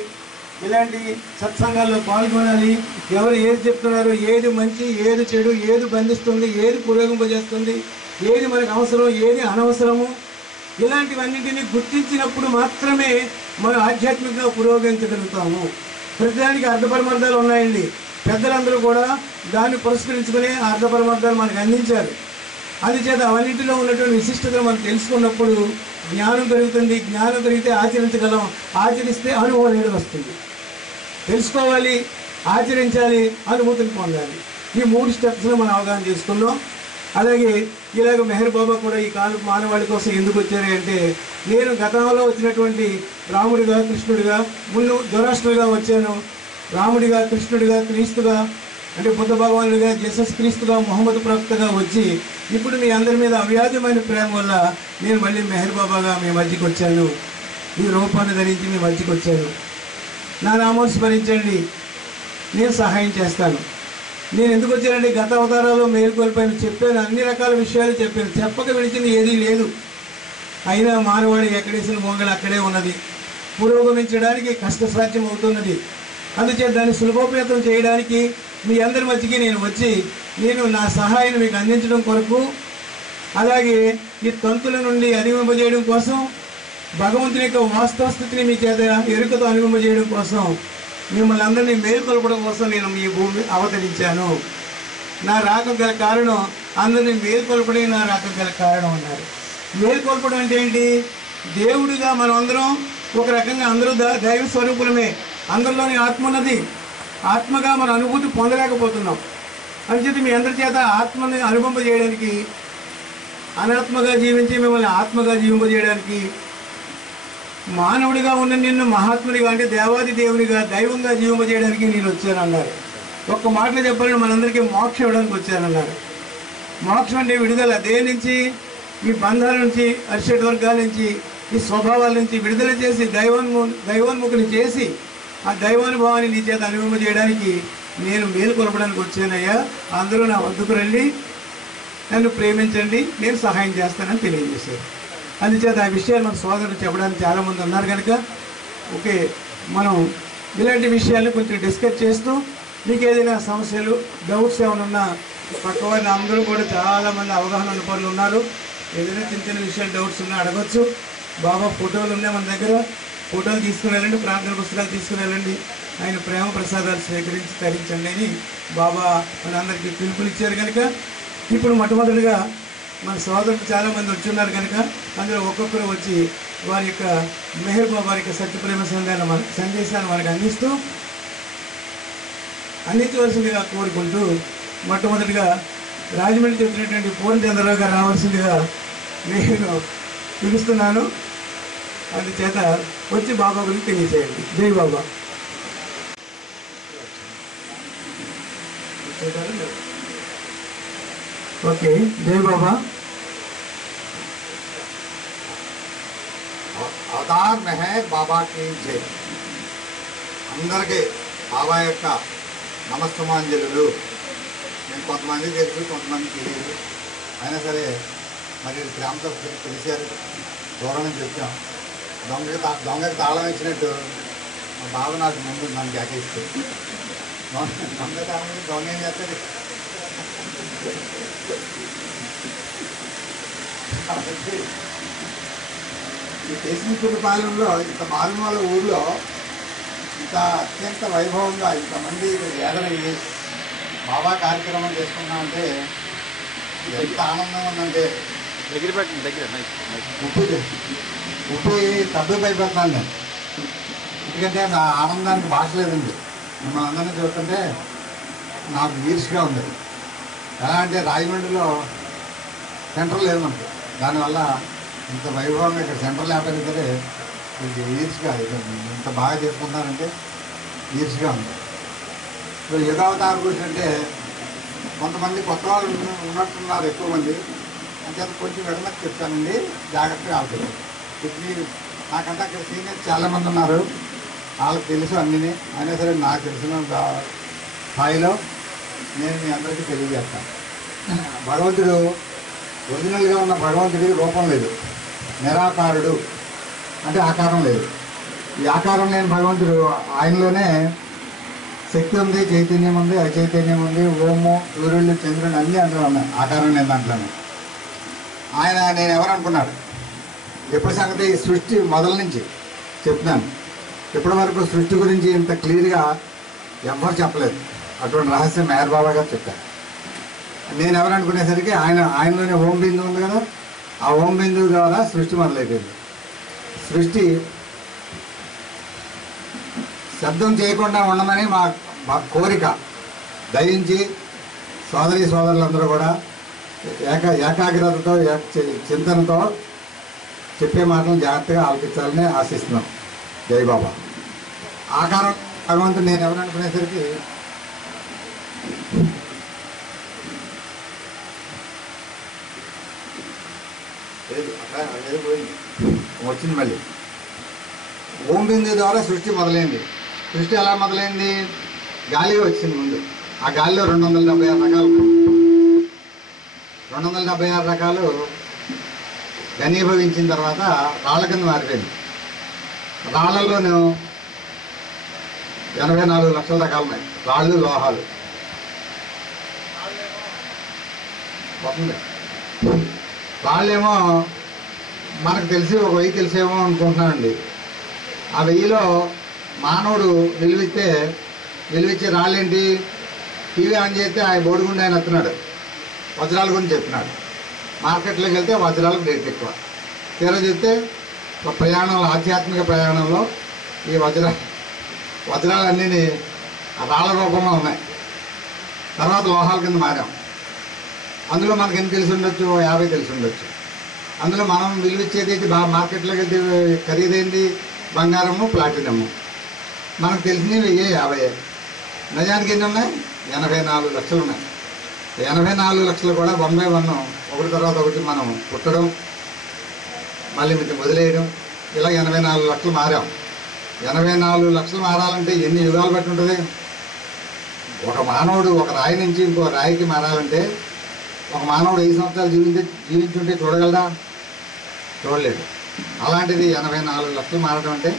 ఇలాంటి సత్సంగాల్లో పాల్గొనాలి. ఎవరు ఏది చెప్తున్నారు, ఏది మంచి, ఏది చెడు, ఏది బంధిస్తుంది, ఏది పురోగంపజేస్తుంది, ఏది మనకు అవసరం, ఏది అనవసరము, ఇలాంటివన్నింటినీ గుర్తించినప్పుడు మాత్రమే మనం ఆధ్యాత్మికంగా పురోగమించగలుగుతాము. ప్రతిదానికి అర్ధపరమార్థాలు ఉన్నాయండి. పెద్దలందరూ కూడా దాన్ని పురస్కరించుకునే అర్ధపరమార్థాలు మనకు అందించారు. అందుచేత అవన్నింటిలో ఉన్నటువంటి విశిష్టతను మనం తెలుసుకున్నప్పుడు జ్ఞానం పెరుగుతుంది. జ్ఞానం పెరిగితే ఆచరించగలం, ఆచరిస్తే అనుభవం అనేది వస్తుంది. తెలుసుకోవాలి, ఆచరించాలి, అనుభూతిని పొందాలి. ఈ 3 స్టెప్స్ను మనం అవగాహన చేసుకున్నాం. అలాగే ఇలాగ మెహర్ బాబా కూడా ఈ కాలం మానవాళి కోసం ఎందుకు వచ్చారు అంటే, నేను గతంలో వచ్చినటువంటి రాముడిగా, కృష్ణుడిగా, ముందు దురాష్ట్రుడిగా వచ్చాను, రాముడిగా, కృష్ణుడిగా, క్రీస్తుగా అంటే బుద్ధ భగవానుడిగా, జీసస్ క్రీస్తుగా, మొహమ్మద్ ప్రవక్తగా వచ్చి ఇప్పుడు మీ అందరి మీద అవ్యాజమైన ప్రేమ వల్ల నేను మళ్ళీ మెహర్ బాబాగా మీ మధ్యకి వచ్చాను, ఈ రూపాన్ని ధరించి మీ మధ్యకి వచ్చాను. నా నామాన్ని స్మరించండి, నేను సహాయం చేస్తాను. నేను ఎందుకు వచ్చానంటే గత అవతారాల్లో మేలుకొల్పాను, చెప్పాను, అన్ని రకాల విషయాలు చెప్పాను, చెప్పక విడిచింది ఏదీ లేదు. అయినా మానవాడి ఎక్కడేసిన గొంగళి అక్కడే ఉన్నది, పురోగమించడానికి కష్టసాధ్యం అవుతున్నది. అందుచేత దాన్ని సులభోపేతం చేయడానికి మీ అందరి మధ్యకి నేను వచ్చి నేను నా సహాయాన్ని మీకు అందించడం కొరకు, అలాగే ఈ తంతుల నుండి అధిగమింపజేయడం కోసం, భగవంతుని యొక్క వాస్తవ స్థితిని మీ చేత ఎరుకతో అనుభవింపజేయడం కోసం, మిమ్మల్ని అందరినీ మేల్కొల్పడం కోసం నేను మీ భూమి అవతరించాను. నా రాక గల కారణం అందరినీ మేల్కొల్పడే నా రాక గల కారణం అన్నారు. మేల్కొల్పడం అంటే ఏంటి? దేవుడిగా మనం అందరం ఒక రకంగా అందరూ దైవ స్వరూపులమే, అందరిలోని ఆత్మ ఉన్నది. ఆత్మగా మన అనుభూతి పొందలేకపోతున్నాం. అందుచేత మీ అందరి చేత ఆత్మని అనుభవింపజేయడానికి, అనాత్మగా జీవించి మిమ్మల్ని ఆత్మగా జీవింపజేయడానికి, మానవుడిగా ఉన్న నిన్ను మహాత్ముడిగా అంటే దేవాది దేవునిగా, దైవంగా జీవింపజేయడానికి నేను వచ్చానన్నారు. ఒక్క మాటలో చెప్పాలని మనందరికీ మోక్షం ఇవ్వడానికి వచ్చానన్నారు. మోక్షం అంటే విడుదల, దేని నుంచి? ఈ బంధాల నుంచి, అరిషడ్ వర్గాల నుంచి, ఈ స్వభావాల నుంచి విడుదల చేసి దైవోన్ముఖుని చేసి ఆ దైవానుభవాన్ని నీ చేత అనుభవం చేయడానికి నేను మేలు కొలపడానికి వచ్చానయ్యా. అందరూ నా వద్దకు రండి, నన్ను ప్రేమించండి, నేను సహాయం చేస్తానని తెలియజేశారు. అందుచేత ఆ విషయాలు మన సోదరులు చెప్పడానికి చాలామంది ఉన్నారు కనుక ఓకే, మనం ఇలాంటి విషయాలు కొంచెం డిస్కస్ చేస్తూ మీకు ఏదైనా సమస్యలు డౌట్స్ ఏమైనా ఉన్నా పక్క వారిని అందరూ కూడా చాలామంది అవగాహన ఉన్న పనులు ఉన్నారు. ఏదైనా చిన్న చిన్న విషయాలు డౌట్స్ ఉన్నా అడగచ్చు. బాబా ఫోటోలు ఉన్నాయి మన దగ్గర, ఫోటోలు తీసుకుని వెళ్ళండి, ప్రార్థన పుస్తకాలు తీసుకుని వెళ్ళండి, ఆయన ప్రేమ ప్రసాదాలు స్వీకరించి తరించండి అని బాబా మనందరికీ పిలుపునిచ్చారు కనుక ఇప్పుడు మొట్టమొదటిగా మన సోదరులు చాలామంది వచ్చి ఉన్నారు కనుక అందులో ఒక్కొక్కరు వచ్చి వారి యొక్క మెహర్ బాబా యొక్క సత్యప్రేమ సందేశాన్ని మనకు అందించవలసిందిగా కోరుకుంటూ మొట్టమొదటిగా రాజమండ్రి చెప్పినటువంటి పూర్ణచంద్రరావు గారు రావాల్సిందిగా నేను పిలుస్తున్నాను. అందుచేత వచ్చి బాబా గురించి తెలియజేయండి. జై బాబా. ఓకే, జై బాబా. అవతార్ మెహర్ బాబాకి జై. అందరికీ బాబా యొక్క నమస్తమాంజలు. నేను కొంతమంది తెలుసు, కొంతమంది తెలియదు. అయినా సరే మరి ప్రేమతో పిలిచారు, దూరం నుంచి వచ్చాం. దొంగకి తాళం ఇచ్చినట్టు మా బాబు నాకు ముందు నన్ను జాకేస్తే దొంగ తాళం దొంగ ఏం చేస్తుంది. కాబట్టి ఈ కేశినీపురపాలెంలో ఇంత మారుమూల ఊళ్ళో ఇంత అత్యంత వైభవంగా ఇంతమంది వేదనయ్యి బాబా కార్యక్రమం చేసుకున్నామంటే ఎంత ఆనందంగా ఉందంటే ఉప్పి తబ్బిపైపోతున్నాను నేను. ఎందుకంటే నా ఆనందానికి భాష లేదండి. మిమ్మల్ని అందరినీ చూస్తుంటే నాకు ఈర్ష్గా ఉంది. ఎలా అంటే రాజమండ్రిలో సెంటర్ లేదు మనకి, దానివల్ల ఇంత వైభవంగా ఇక్కడ సెంటర్ లేకపోయినా సరే ఇది ఈర్ష్గా, ఇంత బాగా చేసుకుంటానంటే ఈర్ష్గా ఉంది. ఇప్పుడు యుగావతార గురించి అంటే కొంతమంది కొత్త వాళ్ళు ఉన్నట్టున్నారు ఎక్కువ మంది. అంచేత కొంచెం విడమతి చెప్తానండి, జాగ్రత్తగా ఆలోచించారు. ఇప్పుడు నాకంటే అక్కడ సీనియర్స్ చాలామంది ఉన్నారు, వాళ్ళకి తెలుసు అన్నీ. అయినా సరే నాకు తెలిసిన స్థాయిలో నేను మీ అందరికీ తెలియజేస్తాను. భగవంతుడు ఒరిజినల్గా ఉన్న భగవంతుడికి రూపం లేదు, నిరాకారుడు అంటే ఆకారం లేదు. ఈ ఆకారం లేని భగవంతుడు ఆయనలోనే శక్తి ఉంది, చైతన్యం ఉంది, అచైతన్యం ఉంది, ఓము, సూర్యుడు, చంద్రుడు అన్నీ అందులో ఉన్నాయి. ఆకారం లేని దాంట్లోనే ఆయన నేను ఎవరు అనుకున్నాడు. ఎప్పటి సంగతి సృష్టి మొదల నుంచి చెప్తున్నాను. ఇప్పటి వరకు సృష్టి గురించి ఇంత క్లియర్గా ఎవ్వరు చెప్పలేదు. అటువంటి రహస్యం మెహర్ బాబా గారు చెప్పారు. నేను ఎవరు అనుకునేసరికి ఆయనలోనే ఓం బిందు ఉంది కదా, ఆ ఓం బిందువు ద్వారా సృష్టి మొదలైపోయింది. సృష్టి శబ్దం చేయకుండా ఉండమని మా కోరిక. దయించి సోదరులందరూ కూడా ఏకాగ్రతతో చింతనతో చెప్పే మాటలు జాగ్రత్తగా ఆలకించాలని ఆశిస్తున్నాం. జై బాబా. ఆకారం భగవంతుడు నేను ఎవరు అనుకునేసరికి వచ్చింది. మళ్ళీ ఓం బిందు ద్వారా సృష్టి మొదలైంది. సృష్టి ఎలా మొదలైంది? గాలిగా వచ్చింది ముందు. ఆ గాలిలో 276 రకాలు 276 రకాలు ఘనీభవించిన తర్వాత రాళ్ళ కింద మారిపోయింది. రాళ్లలోనూ 84 లక్షల రకాలు ఉన్నాయి. రాళ్ళు, లోహాలు. రాళ్ళేమో మనకు తెలిసి ఒక 1000 తెలిసేమో అనుకుంటున్నానండి. ఆ 1000లో మానవుడు నిలువిచ్చే రాళ్ళేంటి? టీవీ ఆన్ చేస్తే ఆయన బోడిగుండా ఆయన వస్తున్నాడు, వజ్రాల గురించి చెప్తున్నాడు. మార్కెట్లోకి వెళ్తే వజ్రాలకు రేట్ ఎక్కువ. తీరా చూస్తే ఒక ప్రయాణంలో, ఆధ్యాత్మిక ప్రయాణంలో ఈ వజ్రాలన్నీ రాళ్ళ రూపంలో ఉన్నాయి. తర్వాత లోహాల కింద మారాం. అందులో మనకు ఎన్ని తెలిసి ఉండొచ్చు? 50 తెలిసి ఉండొచ్చు. అందులో మనం విలువిచ్చేది మార్కెట్లోకి వెళ్తే ఖరీదైంది బంగారము, ప్లాటినము. మనకు తెలిసినవి 1050. నిజానికి ఎన్ని ఉన్నాయి? 84 లక్షలు ఉన్నాయి. 84 లక్షలు కూడా 1 by 1 ఒకటి తర్వాత ఒకటి మనం పుట్టడం, మళ్ళీ ఇది వదిలేయడం, ఇలా 84 లక్షలు మారాం. 84 లక్షలు మారాలంటే ఎన్ని యుగాలు బట్టి ఉంటుంది? ఒక మానవుడు ఒక రాయి నుంచి ఇంకో రాయికి మారాలంటే ఒక మానవుడు 5 సంవత్సరాలు జీవించుంటే చూడగలరా? చూడలేడు. అలాంటిది 84 లక్షలు మారడం అంటే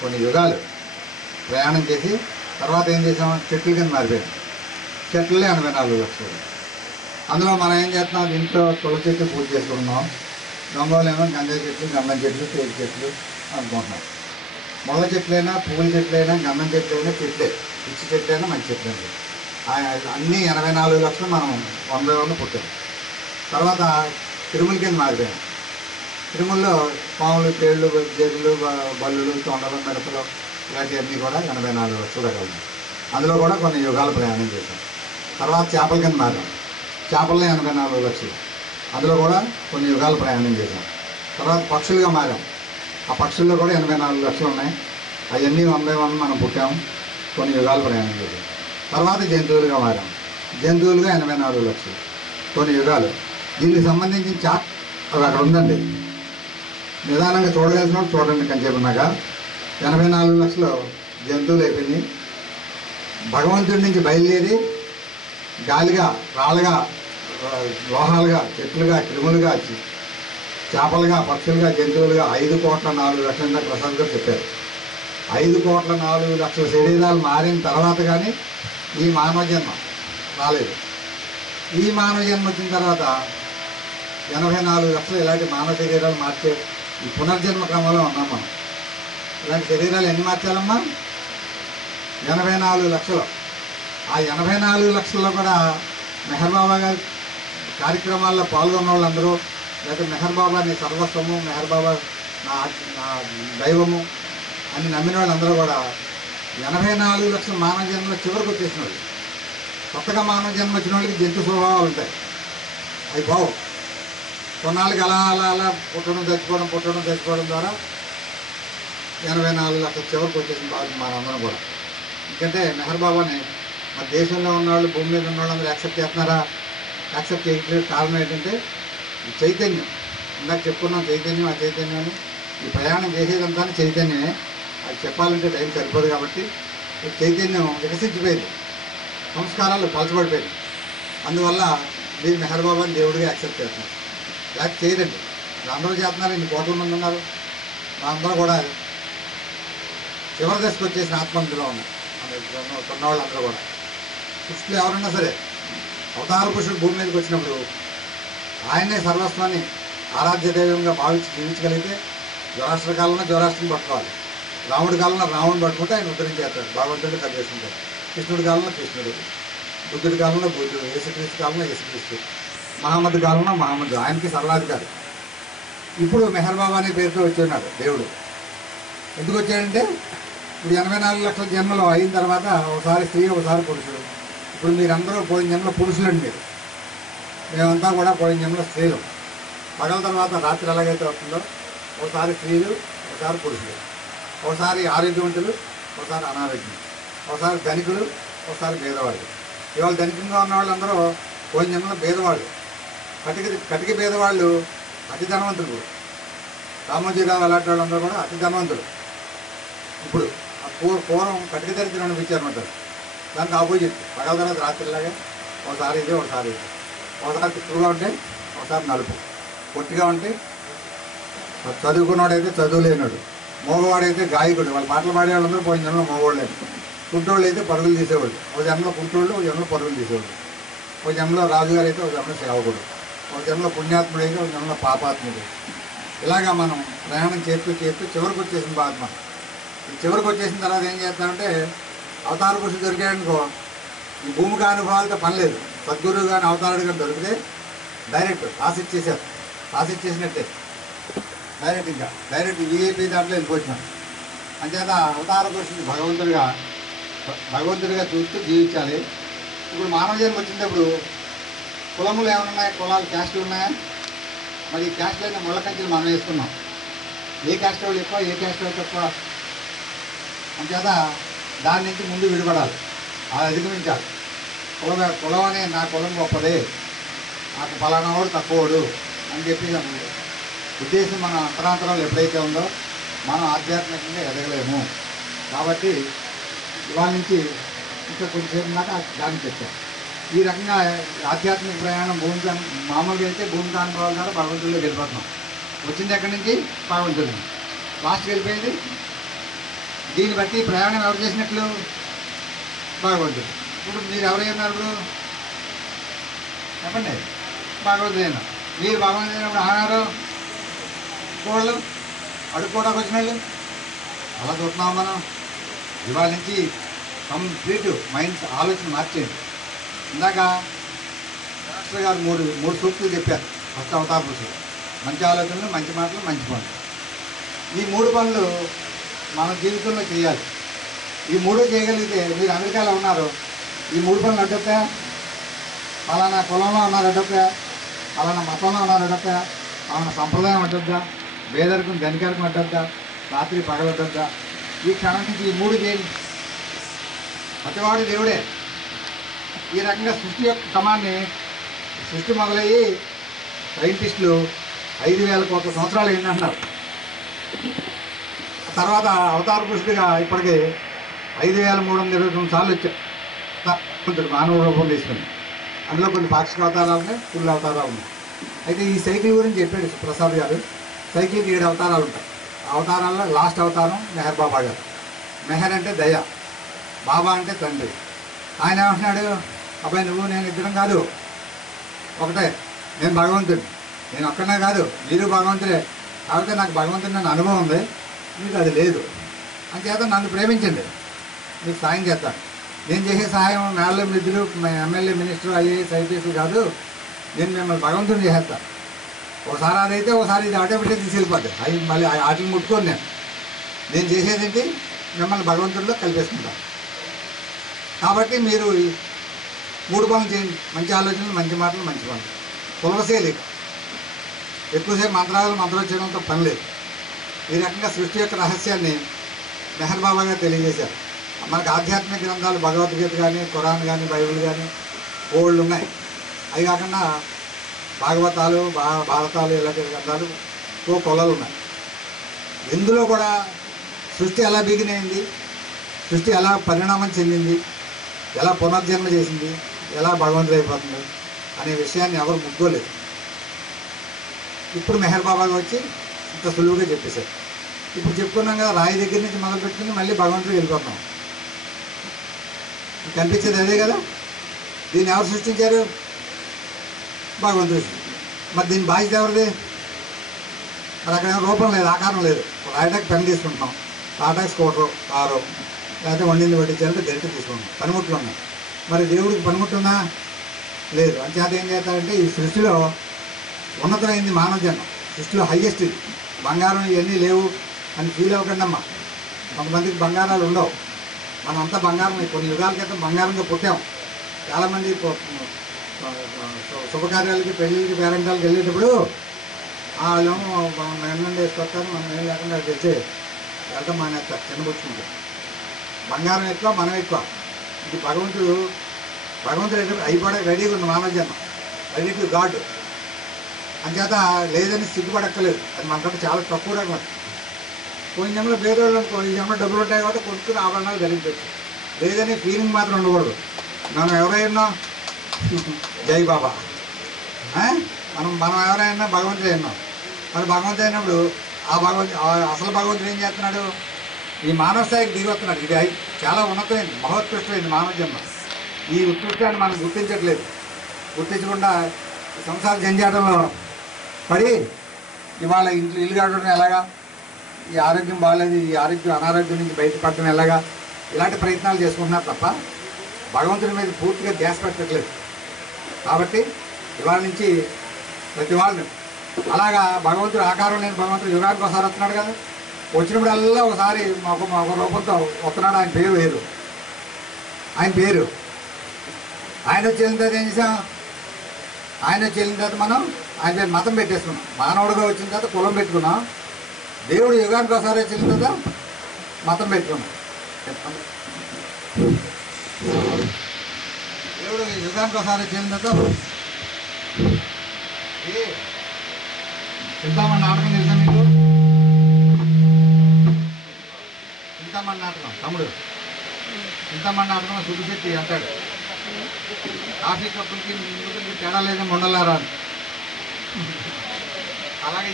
కొన్ని యుగాలు ప్రయాణం చేసి తర్వాత ఏం చేసాం? చెట్ల కింద మారిపోయాం. చెట్లే 84 లక్షలు. అందులో మనం ఏం చేస్తున్నాం? ఇంట్లో తులసి చెట్లు పూజ చేసుకుంటున్నాం. దొంగలేమో గంజాయి చెట్లు, గంధం చెట్లు, తేలి చెట్లు అనుకుంటున్నాం. ముళ్ళ చెట్లైనా, పువ్వుల చెట్లైనా, గంధం చెట్లైనా చెట్లే. పిచ్చి చెట్లైనా మంచి చెట్లైనా అన్నీ 84 లక్షలు మనం 1/1 పుట్టాం. తర్వాత తిరుమల కింద మారిపోయాం. తిరుమలలో పాములు, తేళ్ళు, జేగులు, బల్లులు, తొండలు, మిడతలు ఇలాంటివన్నీ కూడా 84 లక్షలు రకాలు. అందులో కూడా కొన్ని యుగాలు ప్రయాణం చేశాం. తర్వాత చేపల కింద మారాం. చేపల్లో 84 లక్షలు. అందులో కూడా కొన్ని యుగాలు ప్రయాణం చేశాం. తర్వాత పక్షులుగా మారాం. ఆ పక్షుల్లో కూడా 84 లక్షలు ఉన్నాయి. అవన్నీ 1/1 మనం పుట్టాము. కొన్ని యుగాలు ప్రయాణం చేశాం. తర్వాత జంతువులుగా మారాం. జంతువులుగా 84 లక్షలు. కొన్ని యుగాలు. దీనికి సంబంధించిన చార్ట్ అది అక్కడ ఉందండి. నిదానంగా చూడగలిసిన వాళ్ళు చూడండి. కంచేపున్నాక 84 లక్షలు జంతువులు అయిపోయినాయి. భగవంతుడి నుంచి బయలుదేరి గాలిగా, రాళ్ళగా, లోహాలుగా, చెట్లుగా, క్రిములుగా, చేపలుగా, పక్షులుగా, జంతువులుగా 5,04,00,000 ప్రసాద్ గారు చెప్పారు. 5,04,00,000 శరీరాలు మారిన తర్వాత కానీ ఈ మానవ జన్మ రాలేదు. ఈ మానవ జన్మ వచ్చిన తర్వాత 84 లక్షలు ఇలాంటి మానవ శరీరాలు మార్చే ఈ పునర్జన్మ క్రమంలో ఉన్నాం మనం. ఇలాంటి శరీరాలు ఎన్ని మార్చాలమ్మా? 84 లక్షలు. ఆ 84 లక్షల్లో కూడా మెహర్ బాబా గారి కార్యక్రమాల్లో పాల్గొన్న వాళ్ళందరూ, లేకపోతే మెహర్ బాబా నీ సర్వస్వము, మెహర్ బాబా నా దైవము అని నమ్మిన వాళ్ళందరూ కూడా 84 లక్షల మానవ జన్మలో చివరికి వచ్చేసిన వాళ్ళు. కొత్తగా మానవ జన్మ వచ్చిన వాళ్ళకి జంతు స్వభావాలు ఉంటాయి. అవి బావు కొన్నాళ్ళకి అలా అలా అలా పుట్టడం చచ్చిపోవడం ద్వారా 84 లక్షల చివరికి వచ్చేసిన బాధ మనందరం కూడా. ఎందుకంటే మెహర్ బాబాని మన దేశంలో ఉన్నవాళ్ళు, భూమి మీద ఉన్న వాళ్ళందరూ యాక్సెప్ట్ చేస్తున్నారా? యాక్సెప్ట్ చేయట్లేదు. కారణం ఏంటంటే ఈ చైతన్యం. ఇందాక చెప్పుకున్నాం చైతన్యం. ఆ చైతన్యాన్ని ఈ ప్రయాణం చేసేదంతా చైతన్యమే. అది చెప్పాలంటే టైం సరిపోదు కాబట్టి ఈ చైతన్యం వికసించిపోయింది. సంస్కారాలు పలచబడిపోయింది. అందువల్ల మీరు మెహర్ బాబాని దేవుడిగా యాక్సెప్ట్ చేస్తున్నారు. యాక్ట్ చేయరండి. అందరూ చేస్తున్నారు. ఇన్ని కోట్ల మంది ఉన్నారు. అందరూ కూడా చివరి దశకు వచ్చేసిన ఆత్మహత్యలో ఉన్నారు. ఉన్నవాళ్ళందరూ కూడా సృష్టిలో ఎవరన్నా సరే అవతార పురుషుడు భూమి మీదకి వచ్చినప్పుడు ఆయనే సర్వస్వాన్ని ఆరాధ్య దైవంగా భావించి జీవించగలిగితే జ్వరాష్ట్ర కాలంలో జ్వరాష్ట్రం పట్టుకోవాలి. రాముడి కాలంలో రాముడిని పట్టుకుంటే ఆయన ఉద్ధరించేస్తాడు. భగవంతుడిని కలిగేసుకుంటాడు. కృష్ణుడి కాలంలో కృష్ణుడు, బుద్ధుడి కాలంలో బుద్ధుడు, యేసుక్రీస్తు కాలంలో యేసుక్రీస్తు, మహమ్మద్ కాలంలో మహమ్మద్. ఆయనకి సర్వాధికారి. ఇప్పుడు మెహర్ బాబా అనే పేరుతో వచ్చి దేవుడు. ఎందుకు వచ్చాడంటే ఇప్పుడు 84 లక్షల జన్మలు అయిన తర్వాత ఒకసారి స్త్రీ, ఒకసారి పురుషుడు. ఇప్పుడు మీరందరూ పోయిన జన్మలో పురుషులండి. మీరు మేమంతా కూడా పోయిన జన్మలో స్త్రీలు. పగల తర్వాత రాత్రి ఎలాగైతే అవుతుందో ఒకసారి స్త్రీలు, ఒకసారి పురుషులు, ఒకసారి ఆరోగ్యవంతులు, ఒకసారి అనారోగ్యం, ఒకసారి ధనికులు, ఒకసారి పేదవాళ్ళు. ఇవాళ ధనికంగా ఉన్న వాళ్ళందరూ పోయిన జన్మలో పేదవాళ్ళు. కటిక పేదవాళ్ళు అతి ధనవంతులు. రామోజీరావు అలాంటి వాళ్ళందరూ కూడా అతి ధనవంతులు. ఇప్పుడు ఆ పూర్వం కటిక దరిద్రం అనిపించారన్నమాట. దానికి ఆపోజిట్ పగల తర్వాత రాత్రిలాగా ఒకసారి ఇది, ఒకసారి ఇది. ఒకసారి తిప్పుగా ఉంటే ఒకసారి నలుపు. పొట్టిగా ఉంటే చదువుకున్నాడైతే చదువు లేనాడు, మోగవాడైతే గాయకుడు. వాళ్ళు పాటలు పాడే వాళ్ళందరూ పోయిన జన్మలో మోగవాళ్ళు. కుంటోళ్ళు అయితే పరుగులు తీసేవాళ్ళు. ఒక జన్మలో కుంటోళ్ళు, ఒక జన్మలో పరుగులు తీసేవాళ్ళు. ఒక జన్మలో రాజుగారు అయితే ఒక జన్మలో సేవకుడు, ఒక జన్మలో పుణ్యాత్ముడు అయితే ఒక జన్మలో పాపాత్ముడు. ఇలాగా మనం ప్రయాణం చేస్తూ చివరికి వచ్చేసింది ఆత్మ. చివరికి వచ్చేసిన తర్వాత ఏం చేస్తామంటే అవతార పురుషుడు దొరికాడనుకో ఈ భూమికి అనుభవాలతో పని లేదు. సద్గురువు కానీ అవతారుడు కానీ దొరికితే డైరెక్ట్ ఆశిచ్చేసారు. ఆశిచ్చేసినట్టే డైరెక్ట్ విఐపీ దాంట్లో వెళ్ళిపోతున్నాం. అంచేత అవతార పురుషుడు భగవంతుడిగా చూస్తూ జీవించాలి. ఇప్పుడు మానవ జన్మ వచ్చినప్పుడు కులములు ఏమైనా ఉన్నాయా? కులాలు, క్యాస్టులు ఉన్నాయా? మరి ఈ క్యాస్టులైన ముళ్ళ కంచెలు మనం వేసుకున్నాం. ఏ క్యాస్ట్ వాళ్ళు ఎక్కువ, ఏ క్యాస్ట్ వాళ్ళు తక్కువ. అంచేత దాని నుంచి ముందు విడిపడాలి, అది అధిగమించాలి. కులం అనే నా కులం గొప్పదే, నాకు ఫలానా వాడు తక్కువడు అని చెప్పి ఉద్దేశం మన అంతరాంతరాలు ఎప్పుడైతే ఉందో మనం ఆధ్యాత్మికంగా ఎదగలేము. కాబట్టి ఇవాళ నుంచి ఇంకా కొంచెంసేపు దాకా దానికి తెచ్చాం. ఈ రకంగా ఆధ్యాత్మిక ప్రయాణం మామూలుగా అయితే భూమికి అనుభవాల ద్వారా భగవంతుడిలో వెళ్ళిపోతున్నాం. వచ్చింది ఎక్కడి నుంచి? భగవంతుడి. లాస్ట్కి వెళ్ళిపోయింది. దీన్ని బట్టి ప్రయాణం ఎవరు చేసినట్లు? భగవంతుడు. ఇప్పుడు మీరు ఎవరై ఉన్నారు? ఇప్పుడు చెప్పండి. భగవంతుడైనా. మీరు భగవంతుడైనప్పుడు ఆనారు కోళ్ళు అడుక్కోవడానికి వచ్చిన వాళ్ళు అలా చూస్తున్నాం మనం. ఇవాళ నుంచి కంప్లీట్ మైండ్ ఆలోచన మార్చేయండి. ఇందాక డాక్టర్ గారు మూడు సూక్తులు చెప్పారు. ఫస్ట్ అవతార పురుషులు. మంచి ఆలోచనలు, మంచి మాటలు, మంచి పనులు. ఈ 3 పనులు మన జీవితంలో చేయాలి. ఈ 3 చేయగలిగితే మీరు అమెరికాలో ఉన్నారు. ఈ 3 పనులు అడ్డొక్కా? పలానా కులంలో ఉన్నారు అడ్డొక్కా? పలానా మతంలో ఉన్నారు అడ్డొక్కా? పలానా సంప్రదాయం అడ్డొద్దా? పేదరికం ధనికరికం అడ్డొద్దా? రాత్రి పగలొద్దా? ఈ క్షణం నుంచి ఈ 3 చేయండి. ప్రతివాడు దేవుడే. ఈ రకంగా సృష్టి యొక్క క్రమాన్ని సృష్టి మొదలయ్యి సైంటిస్టులు 5,000 కోట్ల సంవత్సరాలు అయిందంటున్నారు. తర్వాత అవతార పురుషుడిగా ఇప్పటికీ 5,329 సార్లు వచ్చారు మానవ రూపం తీసుకుని. అందులో కొన్ని పాక్షిక అవతారాలు ఉన్నాయి, ఫుల్ అవతారాలు ఉన్నాయి. అయితే ఈ సైకిల్ గురించి చెప్పాడు ప్రసాద్ గారు. సైకిల్కి 7 అవతారాలు ఉంటాయి. అవతారాల్లో లాస్ట్ అవతారం మెహర్ బాబా గారు. మెహర్ అంటే దయ, బాబా అంటే తండ్రి. ఆయన ఏమంటున్నాడు? అబ్బాయి నువ్వు నేను ఇద్దరం కాదు, ఒకటే. నేను భగవంతుడు. నేను ఒక్కనే కాదు, మీరు భగవంతుడే. కాబట్టి నాకు భగవంతుడు నన్ను అనుభవం ఉంది, మీకు అది లేదు. అంచేత నన్ను ప్రేమించండి, మీకు సాయం చేస్తాను. నేను చేసే సహాయం మేళ్ళ మిత్రులు, ఎమ్మెల్యే, మినిస్టర్, ఐఏఎస్, ఐపీఎస్ కాదు. నేను మిమ్మల్ని భగవంతుని చేసేస్తాను. ఒకసారి అదైతే ఒకసారి ఇది ఆటోమేటిక్ తీసుకెళ్ళిపోద్ది. అవి మళ్ళీ వాటిని ముట్టుకొని నేను చేసేదేంటి? మిమ్మల్ని భగవంతుడిలో కలిపేసుకుంటాను. కాబట్టి మీరు 3 పనులు చేయండి. మంచి ఆలోచనలు, మంచి మాటలు, మంచి పనులు. పులవసేలి ఎక్కువసేపు మంత్రోచ్చరణంతో పని లేదు. ఈ రకంగా సృష్టి యొక్క రహస్యాన్ని మెహర్ బాబా గారు తెలియజేశారు. మనకు ఆధ్యాత్మిక గ్రంథాలు భగవద్గీత కానీ, ఖురాన్ కానీ, బైబిల్ కానీ ఓల్డ్ ఉన్నాయి. అవి కాకుండా భాగవతాలు, భారతాలు ఇలాంటి గ్రంథాలు కొలలు ఉన్నాయి. ఇందులో కూడా సృష్టి ఎలా బిగినైంది, సృష్టి ఎలా పరిణామం చెందింది, ఎలా పునర్జన్మ చేసింది, ఎలా భగవంతుడు అయిపోతుంది అనే విషయాన్ని ఎవరు ముగ్గోలేదు. ఇప్పుడు మెహర్ బాబాగా వచ్చి ఇంత సులువుగా చెప్పేశారు. ఇప్పుడు చెప్పుకున్నాం కదా, రాయి దగ్గర నుంచి మొదలు పెట్టుకుని మళ్ళీ భగవంతుడికి వెళ్ళిపోతున్నాం. కనిపించేది అదే కదా. దీన్ని ఎవరు సృష్టించారు? భగవంతుడు. మరి దీని బాధ్యత ఎవరిది? మరి అక్కడ రూపం లేదు, ఆకారం లేదు. రాయటానికి పెన్ తీసుకుంటున్నాం, రాయటానికి స్కూటరు, కారు, లేకపోతే వండింది వడ్డించాలంటే గరిటె తీసుకుంటాం. పనిముట్లు ఉన్నాయి. మరి దేవుడికి పనిముట్టు ఉందా? లేదు. అంచేత ఏం చేస్తారంటే ఈ సృష్టిలో ఉన్నతమైంది మానవ జన్మ. సృష్టిలో హయ్యెస్ట్ ఇది. బంగారం ఇవన్నీ లేవు అని ఫీల్ అవ్వకండమ్మా. కొంతమందికి బంగారాలు ఉండవు. మనంతా బంగారం, కొన్ని యుగాల క్రితం బంగారంగా పుట్టాం. చాలామంది శుభకార్యాలకి, పెళ్ళిళ్ళకి, పేరెంటాలకి వెళ్ళేటప్పుడు వాళ్ళేమో ఎన్నండి వేసుకొస్తారు, మనం ఏం లేకుండా తెచ్చే వెళ్ళటం మానేస్తారు, చిన్నపుచ్చుకుంటారు. బంగారం ఎక్కువ, మనం ఎక్కువ. ఇది భగవంతుడు అయిపోవడానికి రెడీగా ఉంది మానవ జన్మ. Ready to God. అంచేత లేదని సిగ్గుపడక్కలేదు. అది మనకంటే చాలా తక్కువ రకం. కొన్ని జన్మలో పేదవాళ్ళు అనుకో, ఈ జన్మలో డబ్బులు ఉంటాయి కాబట్టి కొనుక్కుని ఆభరణాలు ధరించవచ్చు. లేదని ఫీలింగ్ మాత్రం ఉండకూడదు. మనం ఎవరైనా జై బాబా, మనం ఎవరైనా భగవంతుడు అయినాం. మరి భగవంతుడు అయినప్పుడు అసలు భగవంతుడు ఏం చేస్తున్నాడు? ఈ మానవ స్థాయికి దిగి వస్తున్నాడు. ఇది చాలా ఉన్నతమైంది, మహోత్కృష్టమైంది మానవ జన్మ. ఈ ఉత్కృష్టాన్ని మనం గుర్తించట్లేదు. గుర్తించకుండా సంసార జంజాటంలో పడి ఇవాళ ఇల్లు కట్టడం ఎలాగా, ఈ ఆరోగ్యం బాగాలేదు, ఈ అనారోగ్యం నుంచి బయటపడటం ఎలాగా, ఇలాంటి ప్రయత్నాలు చేసుకుంటున్నారు తప్ప భగవంతుడి మీద పూర్తిగా ధ్యాస పెట్టట్లేదు. కాబట్టి ఇవాళ నుంచి ప్రతి వాళ్ళు అలాగా భగవంతుడు ఆకారం లేని భగవంతుడు యుగానికి ఒకసారి వస్తున్నాడు కదా. వచ్చినప్పుడల్లా ఒకసారి ఒక రూపంతో వస్తున్నాడు. ఆయన పేరు వేరు. ఆయన వచ్చి వెళ్ళిన తర్వాత ఏం చేసాం? ఆయన వచ్చి వెళ్ళిన తర్వాత మనం ఆయన పేరు మతం పెట్టేసుకున్నాం. మానవుడిగా వచ్చిన తర్వాత కులం పెట్టుకున్నాం. దేవుడు యుగానికి ఒకసారి వచ్చిన తర్వాత మతం పెట్టుకున్నాం. దేవుడు యుగానికి ఒకసారి వచ్చిన తర్వాత చింతామణి నాటకం తెలుసా మీకు? చింతామణి నాటకం తమ్ముడు, చింతామణి నాటకం సుబ్బిశెట్టి అంటాడు, కాఫీ కప్పులకి ముందుకి తేడా లేదని ఉండలారా అని. అలాగే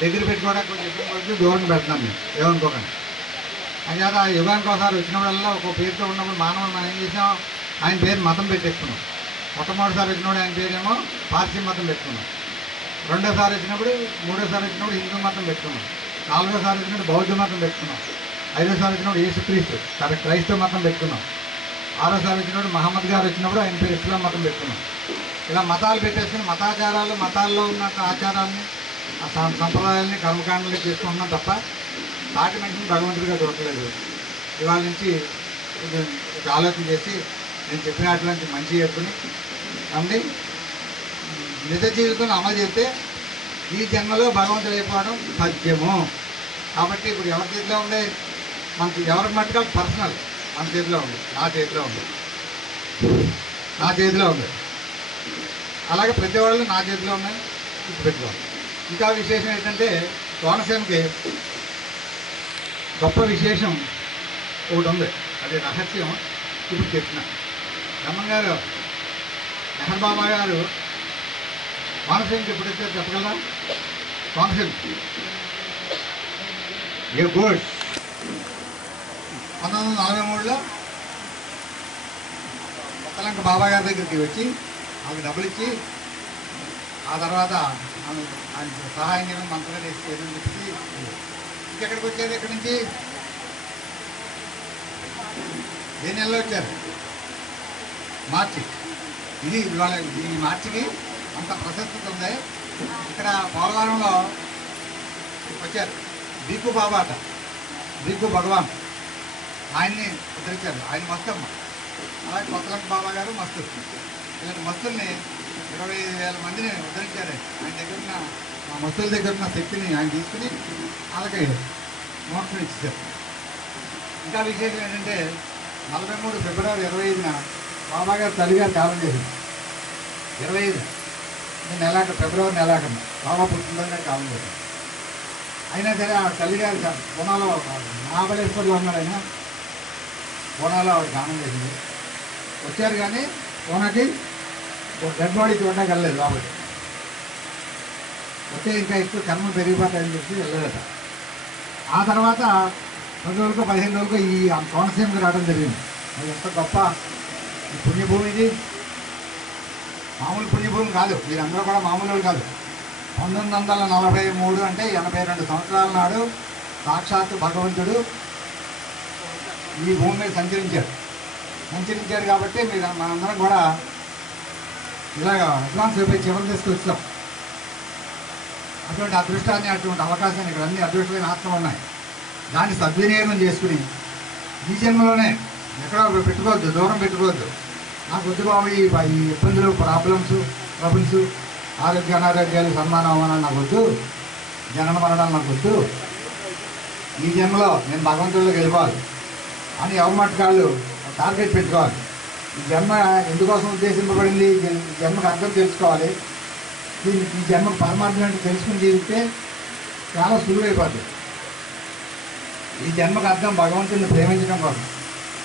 దగ్గర పెట్టుకోవడానికి కొంచెం ఇబ్బంది పడుతుంది, దూరం పెడుతున్నాను నేను, ఏమనుకోకండి. అంచేత యుగానికి ఒకసారి వచ్చినప్పుడల్లా ఒక పేరుతో ఉన్నప్పుడు మానవులు మనం ఏం చేసాం, ఆయన పేరు మతం పెట్టేసుకున్నాం. మొట్టమొదటిసారి వచ్చినప్పుడు ఆయన పేరేమో పార్సీ మతం పెట్టుకున్నాం, రెండోసారి వచ్చినప్పుడు మూడోసారి వచ్చినప్పుడు హిందూ మతం పెట్టుకున్నాం, నాలుగోసారి వచ్చినప్పుడు బౌద్ధ మతం పెట్టుకున్నాం, ఐదోసారి వచ్చినప్పుడు యేసుక్రీస్తు క్రైస్తవ మతం పెట్టుకున్నాం, ఆరోసారి వచ్చినప్పుడు మహమ్మద్ గారు వచ్చినప్పుడు ఆయన పేరు ఇస్లాం మతం పెట్టుకున్నాం. ఇలా మతాలు పెట్టేసుకుని మతాచారాలు, మతాల్లో ఉన్న ఆచారాలని, ఆ సంప్రదాయాలని, కర్మకాండలు చేసుకుంటున్నాం తప్ప సాటి మనిషిని భగవంతుడిగా చూడలేదు. ఇవాళ నుంచి కొంచెం ఆలోచన చేసి నేను చెప్పినటువంటి మంచి చేసుకుని అంటే నిజ జీవితంలో అమలు చేస్తే ఈ జన్మలో భగవంతుడు అయిపోవడం సాధ్యము. కాబట్టి ఇప్పుడు ఎవరి చేతిలో ఉండే, మనకి ఎవరికి మట్టుగా పర్సనల్, మన చేతిలో ఉంది, నా చేతిలో ఉంది, నా చేతిలో ఉంది. అలాగే ప్రతి వాళ్ళు నా చేతిలో ఉన్నాయి, పెట్టుకోవాలి. ఇంకా విశేషం ఏంటంటే కోనసీమకి గొప్ప విశేషం ఒకటి ఉంది, అది రహస్యం. ఇప్పుడు చెప్పిన బ్రహ్మంగారు నెహర్ బాబా గారు కోనసీమకి ఎప్పుడు వచ్చారు చెప్పగలరా? కోనసీమ ఏ గుడ్ 1943లో కొత్తలంక బాబా గారి దగ్గరికి వచ్చి ఆమె డబ్బులు ఇచ్చి ఆ తర్వాత ఆయన సహాయం చేయడం మంత్రులు వేసి ఏదని చెప్పి ఇంకెక్కడికి వచ్చారు. ఇక్కడి నుంచి ఏ నెలలో వచ్చారు? మార్చి. ఇది ఇవాళ ఈ మార్చికి అంత ప్రశస్తత ఉంది. ఇక్కడ పోలవరంలో వచ్చారు బీకు బాబా అట, బీకు భగవాన్, ఆయన్ని ఉద్ధరించారు. ఆయన మస్తమ్మ. అలాగే కొత్తలంక బాబా గారు మస్తు. ఇలాంటి మస్తుల్ని 25,000 మందిని ఉద్ధరించారు. ఆయన దగ్గర ఉన్న ఆ మస్తుల దగ్గర ఉన్న శక్తిని ఆయన తీసుకుని వాళ్ళకి మోక్షం ఇచ్చేశారు. ఇంకా విశేషం ఏంటంటే 43 ఫిబ్రవరి 25న బాబా గారు తల్లిగారు కాలం చేసింది. 25 నెలాక ఫిబ్రవరి నెలాక బాబా పుట్టినరోజుగా కాలం చేసింది. అయినా సరే ఆ తల్లిగారు పూనాలో మహాబలేశ్వర్లో ఉన్నాడు. ఆయన పూనాలో ఆవిడ కాలం చేసింది. వచ్చారు కానీ పూనాకి డెడ్ బాడీ చూడడానికి వెళ్ళలేదు. లోపలికి వచ్చే ఇంకా ఎక్కువ కర్మలు పెరిగిపోతాయని చెప్పి వెళ్ళలేదట. ఆ తర్వాత 10 రోజులకు 15 రోజులకు ఈ కోనసీమకి రావడం జరిగింది. అది ఎంత గొప్ప ఈ పుణ్యభూమి, ఇది మామూలు పుణ్యభూమి కాదు. మీరందరూ కూడా మామూలు కాదు. 1943 అంటే 82 సంవత్సరాల నాడు సాక్షాత్తు భగవంతుడు ఈ భూమి మీద సంచరించాడు కాబట్టి మీరు మనందరం కూడా ఇలాగ అడ్వాన్స్ అయిపోయి చివరి తీసుకొచ్చాం. అటువంటి అదృష్టాన్ని, అటువంటి అవకాశాన్ని ఇక్కడ అన్ని అదృష్టమైన ఆత్మలు ఉన్నాయి. దాన్ని సద్వినియోగం చేసుకుని ఈ జన్మలోనే ఎక్కడో పెట్టుకోవద్దు, దూరం పెట్టుకోవద్దు. నాకు వద్దు బాబు ఈ ఇబ్బందులు, ట్రబుల్స్, ఆరోగ్య అనారోగ్యాలు, సన్మానం, అవమానాలు నాకు వద్దు, జనన మరణాలు నాకు వద్దు. ఈ జన్మలో నేను భగవంతుడిలోకి వెళ్ళిపోవాలి అని ఎవరిమట్టుకాళ్ళు టార్గెట్ పెట్టుకోవాలి. ఈ జన్మ ఎందుకోసం ఉద్దేశింపబడింది, ఈ జన్మకు అర్థం తెలుసుకోవాలి. ఈ జన్మకు పరమార్థం అంటే తెలుసుకుని జీవిస్తే చాలా సులువైపోతుంది. ఈ జన్మకు అర్థం భగవంతుడిని ప్రేమించడం కోసం.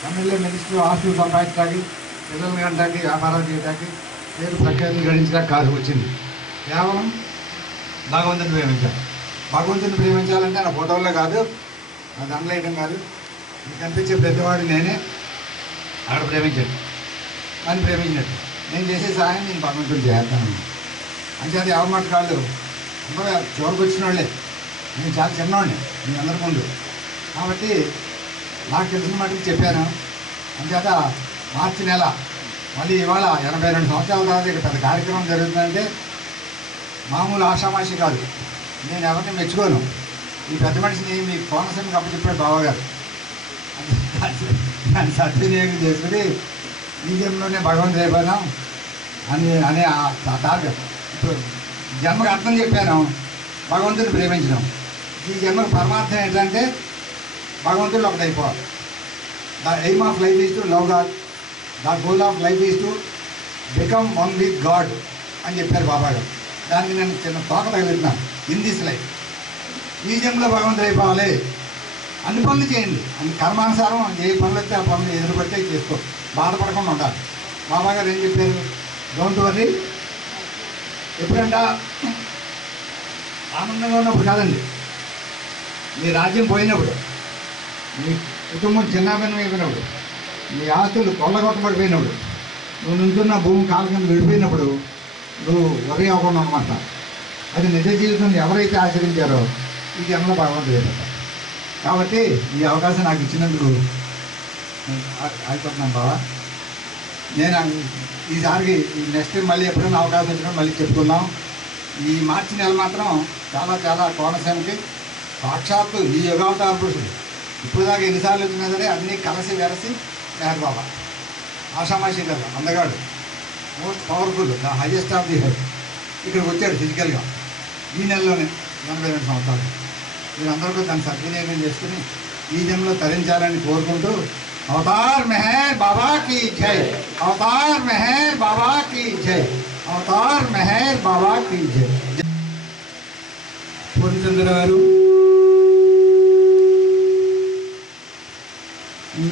ఎమ్మెల్యే, మినిస్టర్, ఆస్తులు సంపాదించడానికి, పిల్లల్ని కనడానికి, వ్యాపారం చేయడానికి, పేరు ప్రఖ్యాతులు గడించడానికి కాదు వచ్చింది. కేవలం భగవంతుని ప్రేమించాలి. భగవంతుని ప్రేమించాలంటే నా ఫోటోల్లో కాదు, నా దండలు వేయడం కాదు, మీకు కనిపించే పెద్దవాడు నేనే అక్కడ ప్రేమించాడు అని ప్రేమించినట్టు నేను చేసే సహాయం నేను భగవంతుడు చేస్తాను. అంచేత ఎవరి మాట కాళ్ళు అందరూ చివరికి వచ్చిన వాళ్ళే. నేను చాలా చిన్నవాడిని మీ అందరి ముందు, కాబట్టి నాకు తెలిసిన మటుకు చెప్పాను. అంచేత మార్చి నెల మళ్ళీ ఇవాళ 82 సంవత్సరాల తర్వాత ఇక్కడ పెద్ద కార్యక్రమం జరుగుతుందంటే మామూలు ఆషామాషి కాదు. నేను ఎవరిని మెచ్చుకోను. ఈ పెద్ద మనిషిని మీ కోనసీమకి అప్పచెప్పాడు బావగారు. దాన్ని సద్వినియోగం చేసుకుని ఈ జన్మలోనే భగవంతుడు అయిపోయినాం అనే ఆ టార్గెట్. ఇప్పుడు జన్మకు అర్థం చెప్పాను, భగవంతుని ప్రేమించడం. ఈ జన్మకు పరమార్థం ఏంటంటే భగవంతుడు ఒకటి అయిపోవాలి. The aim of life is to love God. The goal of life is to become one with God అని చెప్పారు బాబా గారు. దానికి నేను చిన్న తోక తగిలిస్తున్నాను. ఇన్ దిస్ లైఫ్ ఈ జన్మలో భగవంతుడు అయిపోవాలి. అన్ని పనులు చేయండి, అన్ని కర్మానుసారం ఏ పనులు వస్తే ఆ పనులు ఎదురుపడితే చేసుకో, బాధపడకుండా ఉండాలి. బాబా గారు ఏం చెప్పారు? Don't worry. ఎప్పుడంట ఆనందంగా ఉన్నప్పుడు కాదండి, మీ రాజ్యం పోయినప్పుడు, మీ కుటుంబం చిన్నాభిన్నం అయిపోయినప్పుడు, మీ ఆస్తులు కొల్లగొట్టబడిపోయినప్పుడు, నువ్వు నుంచున్న భూమి కాలు కింద విడిపోయినప్పుడు నువ్వు వరి అవ్వకుండా అనమాట. అది నిజ జీవితం ఎవరైతే ఆచరించారో ఈ జన్మలో భగవంతుడు అయిపోతారు. కాబట్టి ఈ అవకాశం నాకు ఇచ్చినందుకు అయిపోతున్నాను బాబా. నేను ఈసారికి నెక్స్ట్ మళ్ళీ ఎప్పుడైనా అవకాశం వచ్చినప్పుడు మళ్ళీ చెప్పుకుందాం. ఈ మార్చి నెల మాత్రం చాలా చాలా కోనసీమకి సాక్షాత్తు ఈ యుగావతార పురుషుడు ఇప్పుడు దాకా ఎన్నిసార్లు వచ్చినా సరే అన్నీ కలిసి వెరసి మెహర్ బాబా. ఆషామాషి కదా, అందగాడు, most powerful, the highest of the head ఇక్కడికి వచ్చాడు ఫిజికల్గా ఈ నెలలోనే 82 సంవత్సరాలు. మీరందరికీ దాన్ని సద్వినియోగం చేసుకుని ఈ జన్మలో తరించాలని కోరుకుంటూ అవతార్ మెహర్ బాబా की जय, అవతార్ మెహర్ బాబా की जय, అవతార్ మెహర్ బాబా की जय. పూర్ణచంద్ర గారు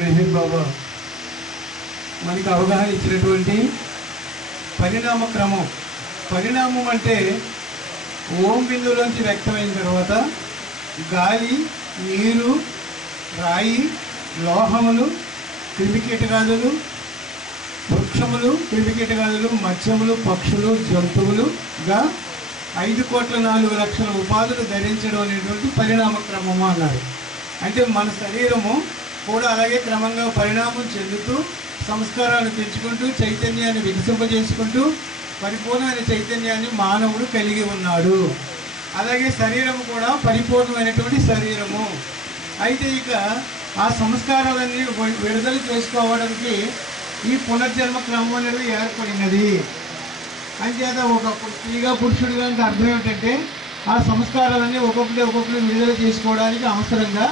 మెహర్ బాబా మనకి అవగాహన ఇచ్చినటువంటి పరిణామ క్రమం. పరిణామం అంటే ఓం బిందువులోంచి వ్యక్తమైన తర్వాత గాలి, నీరు, రాయి, లోహములు, క్రిమికీటకాదులు, వృక్షములు, క్రిమికీటకాదులు, మత్స్యములు, పక్షులు, జంతువులుగా 5,04,00,000 ఉపాధులు ధరించడం అనేటువంటి పరిణామ క్రమము అన్నారు. అంటే మన శరీరము కూడా అలాగే క్రమంగా పరిణామం చెందుతూ సంస్కారాలు పెంచుకుంటూ చైతన్యాన్ని వికసింపజేసుకుంటూ పరిపూర్ణమైన చైతన్యాన్ని మానవుడు కలిగి ఉన్నాడు. అలాగే శరీరము కూడా పరిపూర్ణమైనటువంటి శరీరము. అయితే ఇక ఆ సంస్కారాలన్నీ విడుదల చేసుకోవడానికి ఈ పునర్జన్మ క్రమం అనేది ఏర్పడినది. అంచేత ఒకప్పుడు స్త్రీగా పురుషుడిగా అంటే అర్థం ఏమిటంటే ఆ సంస్కారాలన్నీ ఒక్కొక్కటి విడుదల చేసుకోవడానికి అవసరంగా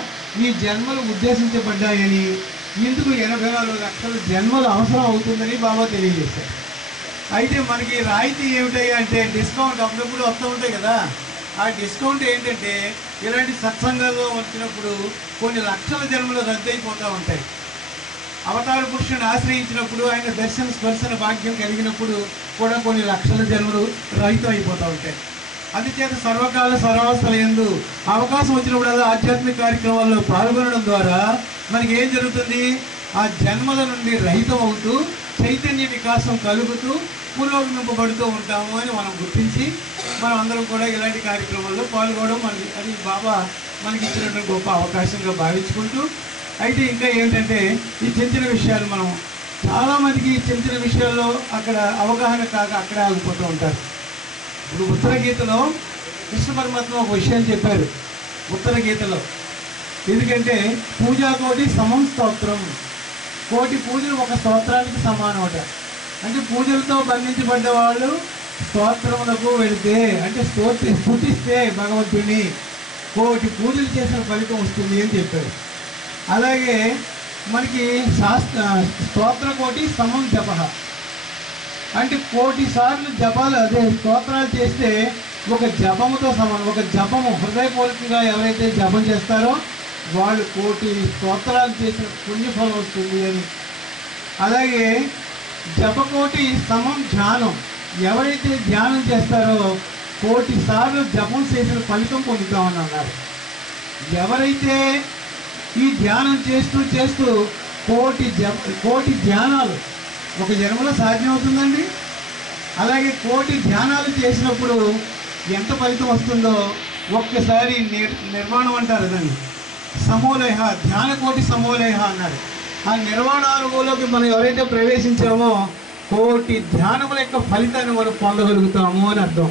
ఈ జన్మలు ఉద్దేశించబడ్డాయని, ఇందుకు 84 లక్షల జన్మలు అవసరం అవుతుందని బాబా తెలియజేశారు. అయితే మనకి రాయితీ ఏమిటాయి అంటే డిస్కౌంట్ అప్పుడప్పుడు వస్తూ ఉంటాయి కదా. ఆ డిస్కౌంట్ ఏంటంటే ఇలాంటి సత్సంగాల్లో వచ్చినప్పుడు కొన్ని లక్షల జన్మలు రద్దయిపోతూ ఉంటాయి. అవతార పురుషుని ఆశ్రయించినప్పుడు ఆయన దర్శన స్పర్శన భాగ్యం కలిగినప్పుడు కూడా కొన్ని లక్షల జన్మలు రహితం అయిపోతూ ఉంటాయి. అందుచేత సర్వకాల సర్వావస్థల యందు అవకాశం వచ్చినప్పుడల్లా ఆధ్యాత్మిక కార్యక్రమాల్లో పాల్గొనడం ద్వారా మనకి ఏం జరుగుతుంది? ఆ జన్మల నుండి రహితం అవుతూ చైతన్య వికాసం కలుగుతూ పురోగమింపబడుతూ ఉంటాము అని మనం గుర్తించి మనం అందరం కూడా ఇలాంటి కార్యక్రమాల్లో పాల్గొనడం అది బాబా మనకి ఇచ్చినటువంటి గొప్ప అవకాశంగా భావించుకుంటూ, అయితే ఇంకా ఏంటంటే ఈ చిన్న విషయాలు మనం చాలామందికి చిన్న విషయాల్లో అక్కడ అవగాహన కాక అక్కడే ఆగిపోతూ ఉంటారు. ఇప్పుడు ఉత్తర గీతలో కృష్ణ పరమాత్మ ఒక విషయం చెప్పారు. ఉత్తర గీతలో ఎందుకంటే పూజాకోటి సమం స్తోత్రం, కోటి పూజలు ఒక స్తోత్రానికి సమానమట. అంటే పూజలతో బంధించబడ్డ వాళ్ళు స్తోత్రములకు వెళితే అంటే స్తుతిస్తే భగవంతుడిని కోటి పూజలు చేసిన ఫలితం వస్తుంది అని చెప్పారు. అలాగే మనకి స్తోత్ర కోటి సమం జప అంటే 1,000,000 సార్లు జపాలు అదే స్తోత్రాలు చేస్తే ఒక జపముతో సమానం. ఒక జపము హృదయపూర్వకంగా ఎవరైతే జపం చేస్తారో వాళ్ళు 1,000,000 స్తోత్రాలు చేసిన పుణ్యఫలం వస్తుంది అని. అలాగే జపకోటి సమం ధ్యానం, ఎవరైతే ధ్యానం చేస్తారో 1,000,000 సార్లు జపం చేసిన ఫలితం పొందుతామని అన్నారు. ఎవరైతే ఈ ధ్యానం చేస్తూ 1,000,000 ధ్యానాలు ఒక జన్మలో సాధ్యమవుతుందండి. అలాగే 1,000,000 ధ్యానాలు చేసినప్పుడు ఎంత ఫలితం వస్తుందో ఒక్కసారి నిర్వాణం అంటారు దాన్ని, సమోలయ ధ్యాన కోటి సమోలయ అన్నారు. ఆ నిర్వాణ అనుభవంలోకి మనం ఎవరైతే ప్రవేశించామో 1,000,000 ధ్యానముల యొక్క ఫలితాన్ని మనం పొందగలుగుతాము అని అర్థం.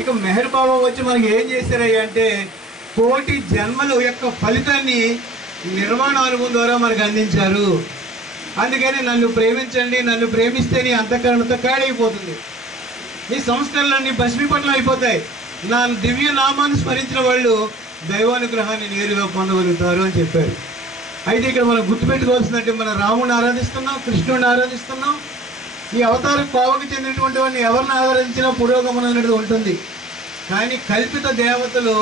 ఇక మెహర్ బాబా వచ్చి మనకి ఏం చేశారయ్యా అంటే 1,000,000 జన్మల యొక్క ఫలితాన్ని నిర్వాణ అనుభవం ద్వారా మనకు అందించారు. అందుకని నన్ను ప్రేమించండి, నన్ను ప్రేమిస్తే నీ అంతఃకరణతో కాడైపోతుంది, నీ సంస్కరణలన్నీ భస్మీపట్నం అయిపోతాయి, నా దివ్య నామాన్ని స్మరించిన వాళ్ళు దైవానుగ్రహాన్ని నేరుగా పొందగలుగుతారు అని చెప్పారు. అయితే ఇక్కడ మనం గుర్తుపెట్టుకోవాల్సిందంటే మనం రాముడిని ఆరాధిస్తున్నాం, కృష్ణుడిని ఆరాధిస్తున్నాం, ఈ అవతార కోవకు చెందినటువంటి వాడిని ఎవరిని ఆరాధించినా పురోగమనం అనేది ఉంటుంది. కానీ కల్పిత దేవతలు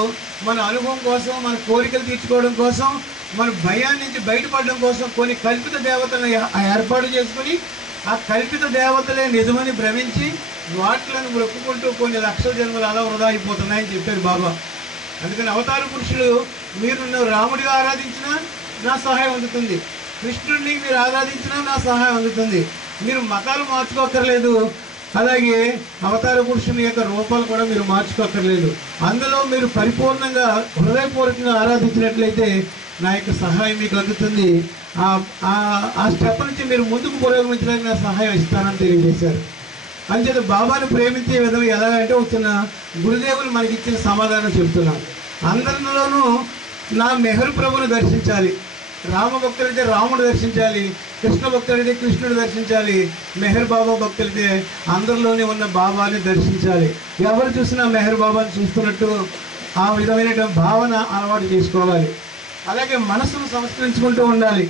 మన అనుభవం కోసం, మన కోరికలు తీర్చుకోవడం కోసం, మన భయాన్ని నుంచి బయటపడడం కోసం కొన్ని కల్పిత దేవతలను ఏర్పాటు చేసుకుని ఆ కల్పిత దేవతలే నిజమని భ్రమించి వాటిలను మొక్కుకుంటూ కొన్ని లక్షల జన్మలు అలా వృధా అయిపోతున్నాయని చెప్పారు బాబా. అందుకని అవతార పురుషులు మీరు రాముడిగా ఆరాధించినా నా సహాయం అందుతుంది, కృష్ణుడిని మీరు ఆరాధించినా నా సహాయం అందుతుంది. మీరు మతాలు మార్చుకోక్కర్లేదు, అలాగే అవతార పురుషుని యొక్క రూపాలు కూడా మీరు మార్చుకోక్కర్లేదు. అందులో మీరు పరిపూర్ణంగా హృదయపూర్వకంగా ఆరాధించినట్లయితే నా యొక్క సహాయం మీకు అందుతుంది. ఆ స్టెప్ నుంచి మీరు ముందుకు పురోగమించడానికి నా సహాయం ఇస్తానని తెలియజేశారు. అంచేత బాబాను ప్రేమించే విధం ఎలాగంటే వచ్చిన గురుదేవులు మనకి ఇచ్చిన సమాధానం చెబుతున్నాను. అందరిలోనూ నా మెహరు ప్రభును దర్శించాలి. రామ భక్తులైతే రాముడు దర్శించాలి, కృష్ణ భక్తులైతే కృష్ణుడు దర్శించాలి, మెహర్ బాబా భక్తులైతే అందరిలోనే ఉన్న బాబాని దర్శించాలి. ఎవరు చూసినా మెహర్ బాబాని చూస్తున్నట్టు ఆ విధమైనటువంటి భావన అలవాటు చేసుకోవాలి. అలాగే మనసును సంస్కరించుకుంటూ ఉండాలి.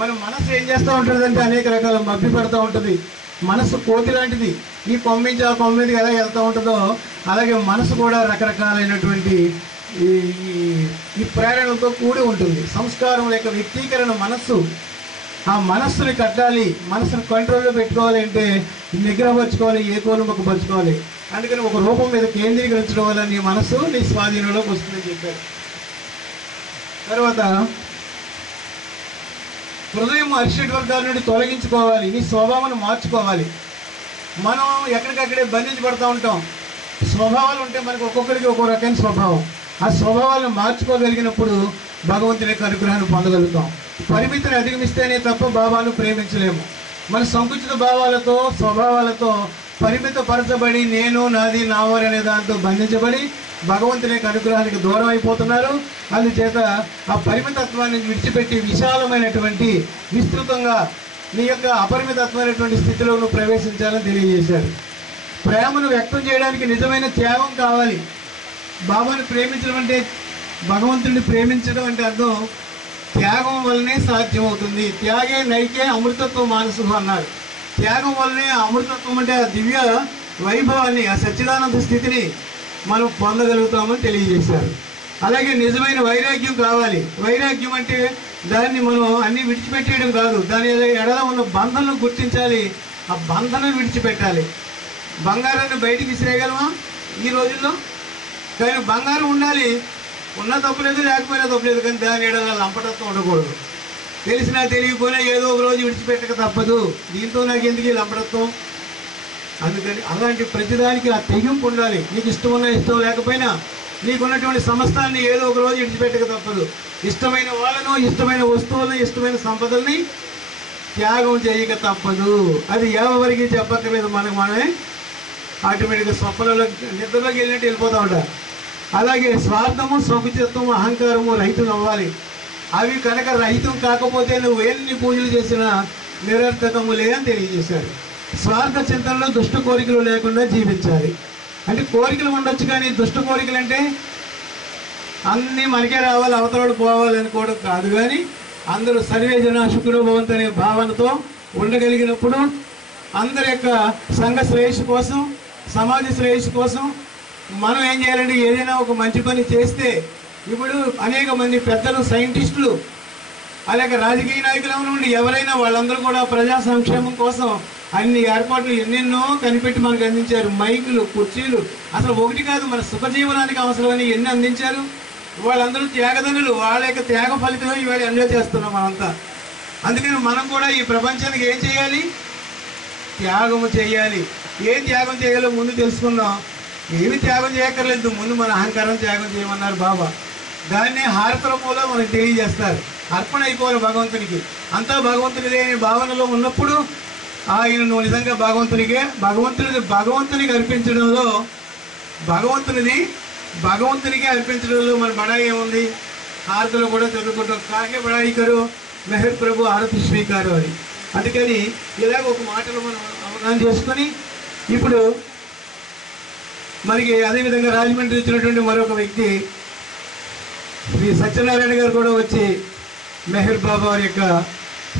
మన మనసు ఏం చేస్తూ ఉంటుందంటే అనేక రకాల మభ్య పెడతా ఉంటుంది. మనసు కోతి లాంటిది, ఈ కొమ్మించి ఆ కొమ్మిది ఎలా వెళ్తూ ఉంటుందో అలాగే మనసు కూడా రకరకాలైనటువంటి ఈ ప్రేరణలతో కూడి ఉంటుంది. సంస్కారం యొక్క వ్యక్తీకరణ మనస్సు. ఆ మనస్సుని కట్టాలి, మనసును కంట్రోల్లో పెట్టుకోవాలి అంటే నిగ్రహపరచుకోవాలి, ఏకోన్ముఖం పరచుకోవాలి. అందుకని ఒక రూపం మీద కేంద్రీకరించడం వల్ల నీ మనస్సు నీ స్వాధీనంలోకి వస్తుందని చెప్పారు. తర్వాత హృదయం అరిషడ్ వర్గాల నుండి తొలగించుకోవాలి, నీ స్వభావాన్ని మార్చుకోవాలి. మనం ఎక్కడికక్కడే బంధించబడుతూ ఉంటాం. స్వభావాలు ఉంటే మనకు ఒక్కొక్కరికి ఒక్కో రకమైన స్వభావం. ఆ స్వభావాలను మార్చుకోగలిగినప్పుడు భగవంతుని యొక్క అనుగ్రహాన్ని పొందగలుగుతాం. పరిమితిని అధిగమిస్తేనే తప్ప బాబాను ప్రేమించలేము. మన సంకుచిత భావాలతో స్వభావాలతో పరిమితపరచబడి నేను నాది నావారు అనే దాంతో బంధించబడి భగవంతుని యొక్క అనుగ్రహానికి దూరం అయిపోతున్నారు. అందుచేత ఆ పరిమితత్వాన్ని విడిచిపెట్టి విశాలమైనటువంటి విస్తృతంగా నీ యొక్క అపరిమితత్వమైనటువంటి స్థితిలో నువ్వు ప్రవేశించాలని తెలియజేశారు. ప్రేమను వ్యక్తం చేయడానికి నిజమైన త్యాగం కావాలి. బాబాను ప్రేమించడం అంటే, భగవంతుడిని ప్రేమించడం అంటే అర్థం త్యాగం వల్లనే సాధ్యమవుతుంది. త్యాగే నైకే అమృతత్వ మానసు అన్నాడు. త్యాగం వల్లనే అమృతత్వం అంటే ఆ దివ్య వైభవాన్ని, ఆ సచ్చిదానంద స్థితిని మనం పొందగలుగుతామని తెలియజేశారు. అలాగే నిజమైన వైరాగ్యం కావాలి. వైరాగ్యం అంటే దాన్ని మనం అన్నీ విడిచిపెట్టేయడం కాదు, దాని ఎడల ఉన్న బంధనను గుర్తించాలి, ఆ బంధనను విడిచిపెట్టాలి. బంగారాన్ని బయటికి విసిరేయగలమా ఈ రోజుల్లో? కానీ బంగారం ఉండాలి, ఉన్నా తప్పులేదు, లేకపోయినా తప్పులేదు, కానీ దాని ఎడల లంపటత్వం ఉండకూడదు. తెలిసినా తెలియకపోయినా ఏదో ఒక రోజు విడిచిపెట్టక తప్పదు. దీంతో నాకు ఎందుకు ఈ లంపటత్వం? అందుకని అలాంటి ప్రతిదానికి ఆ తెగింపు ఉండాలి. నీకు ఇష్టం ఉన్నా ఇష్టం లేకపోయినా నీకున్నటువంటి సమస్తాన్ని ఏదో ఒక రోజు విడిచిపెట్టక తప్పదు. ఇష్టమైన వాళ్ళను, ఇష్టమైన వస్తువులను, ఇష్టమైన సంపదల్ని త్యాగం చేయక తప్పదు. అది ఎవరికి చెప్పక్కర్లేదు, మనమే ఆటోమేటిక్గా స్వప్నంలో నిద్రలోకి వెళ్ళినట్టు వెళ్ళిపోతూ ఉంటారు. అలాగే స్వార్థము, సంకుచితత్వము, అహంకారము రహితం అవ్వాలి. అవి కనుక రహితం కాకపోతే నువ్వు ఎన్ని పూజలు చేసినా నిరర్థకములే అని తెలియజేశారు. స్వార్థ చింతనలో దుష్ట కోరికలు లేకుండా జీవించాలి. అంటే కోరికలు ఉండొచ్చు, కానీ దుష్ట కోరికలు అంటే అన్నీ మనకే రావాలి, అవతలవాడు పోవాలి అనుకోవడం కాదు. కానీ అందరూ సర్వే జన సుఖినో భవంతు అనే భావనతో ఉండగలిగినప్పుడు అందరి యొక్క సంఘ శ్రేయస్సు కోసం, సమాజ శ్రేయస్సు కోసం మనం ఏం చేయాలంటే ఏదైనా ఒక మంచి పని చేస్తే, ఇప్పుడు అనేక మంది పెద్దలు, సైంటిస్టులు, అలాగే రాజకీయ నాయకులు నుండి ఎవరైనా వాళ్ళందరూ కూడా ప్రజా సంక్షేమం కోసం అన్ని ఏర్పాట్లు ఎన్నెన్నో కనిపెట్టి మనకు అందించారు. మైకులు, కుర్చీలు, అసలు ఒకటి కాదు, మన సుఖజీవనానికి అవసరమని ఎన్ని అందించారు. వాళ్ళందరూ త్యాగదనులు. వాళ్ళ యొక్క త్యాగ ఫలితమే ఇవాళ ఎంజాయ్ చేస్తున్నాం మనంతా. అందుకని మనం కూడా ఈ ప్రపంచానికి ఏం చేయాలి? త్యాగము చేయాలి. ఏం త్యాగం చేయాలో ముందు తెలుసుకుందాం. ఏమి త్యాగం చేయక్కర్లేదు, ముందు మన అహంకారం త్యాగం చేయమన్నారు బాబా. దాన్ని హారతరములో మనకు తెలియజేస్తారు. అర్పణ అయిపోవాలి భగవంతునికి. అంతా భగవంతునిదే అనే భావనలో ఉన్నప్పుడు ఆయన నువ్వు నిజంగా భగవంతునికి అర్పించడంలో, భగవంతునికే అర్పించడంలో మన బడాయి ఏముంది? హారతలో కూడా చదువుకుంటాం, కాకే బడాయి కరు మెహర్ ప్రభు ఆరతి స్వీకారం అని. అందుకని ఇలాగ ఒక మాటలు మనం అవగాహన చేసుకొని, ఇప్పుడు మనకి అదేవిధంగా రాజమండ్రి వచ్చినటువంటి మరొక వ్యక్తి శ్రీ సత్యనారాయణ గారు కూడా వచ్చి మెహర్ బాబా వారి యొక్క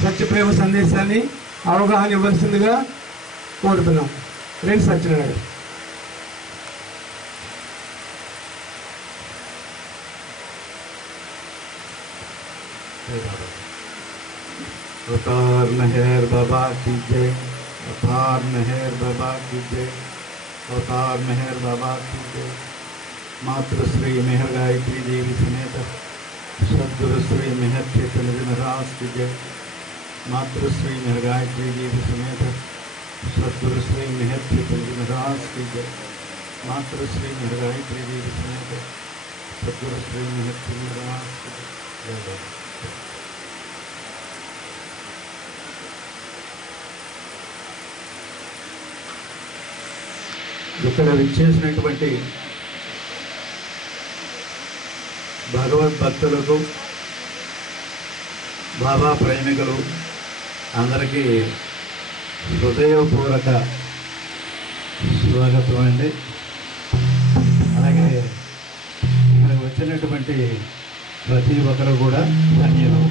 సత్యప్రేమ సందేశాన్ని అవగాహన ఇవ్వాల్సిందిగా కోరుతున్నాం. రెడ్డి సత్యనారాయణ గారు. अवतार मेहर बाबा की जय, अवतार मेहर बाबा की जय, अवतार मेहर बाबा की जय। मातृश्री मेहर गायत्री देवी समेत सद्गुरु श्री मेहर चैतन्य जी महाराज की जय। मातृश्री मेहर गायत्री देवी समेत सद्गुरु श्री मेहर चैतन्य जी महाराज की जय। मातृश्री मेहर गायत्री देवी समेत सद्गुरु श्री मेहर चैतन्य महाराज की जय। जय बाबा। ఇక్కడ విచ్చేసినటువంటి భగవద్భక్తులకు, బాబా ప్రేమికులు అందరికీ హృదయపూర్వక స్వాగతం అండి. అలాగే ఇక్కడికి వచ్చినటువంటి ప్రతి ఒక్కరు కూడా ధన్యులు.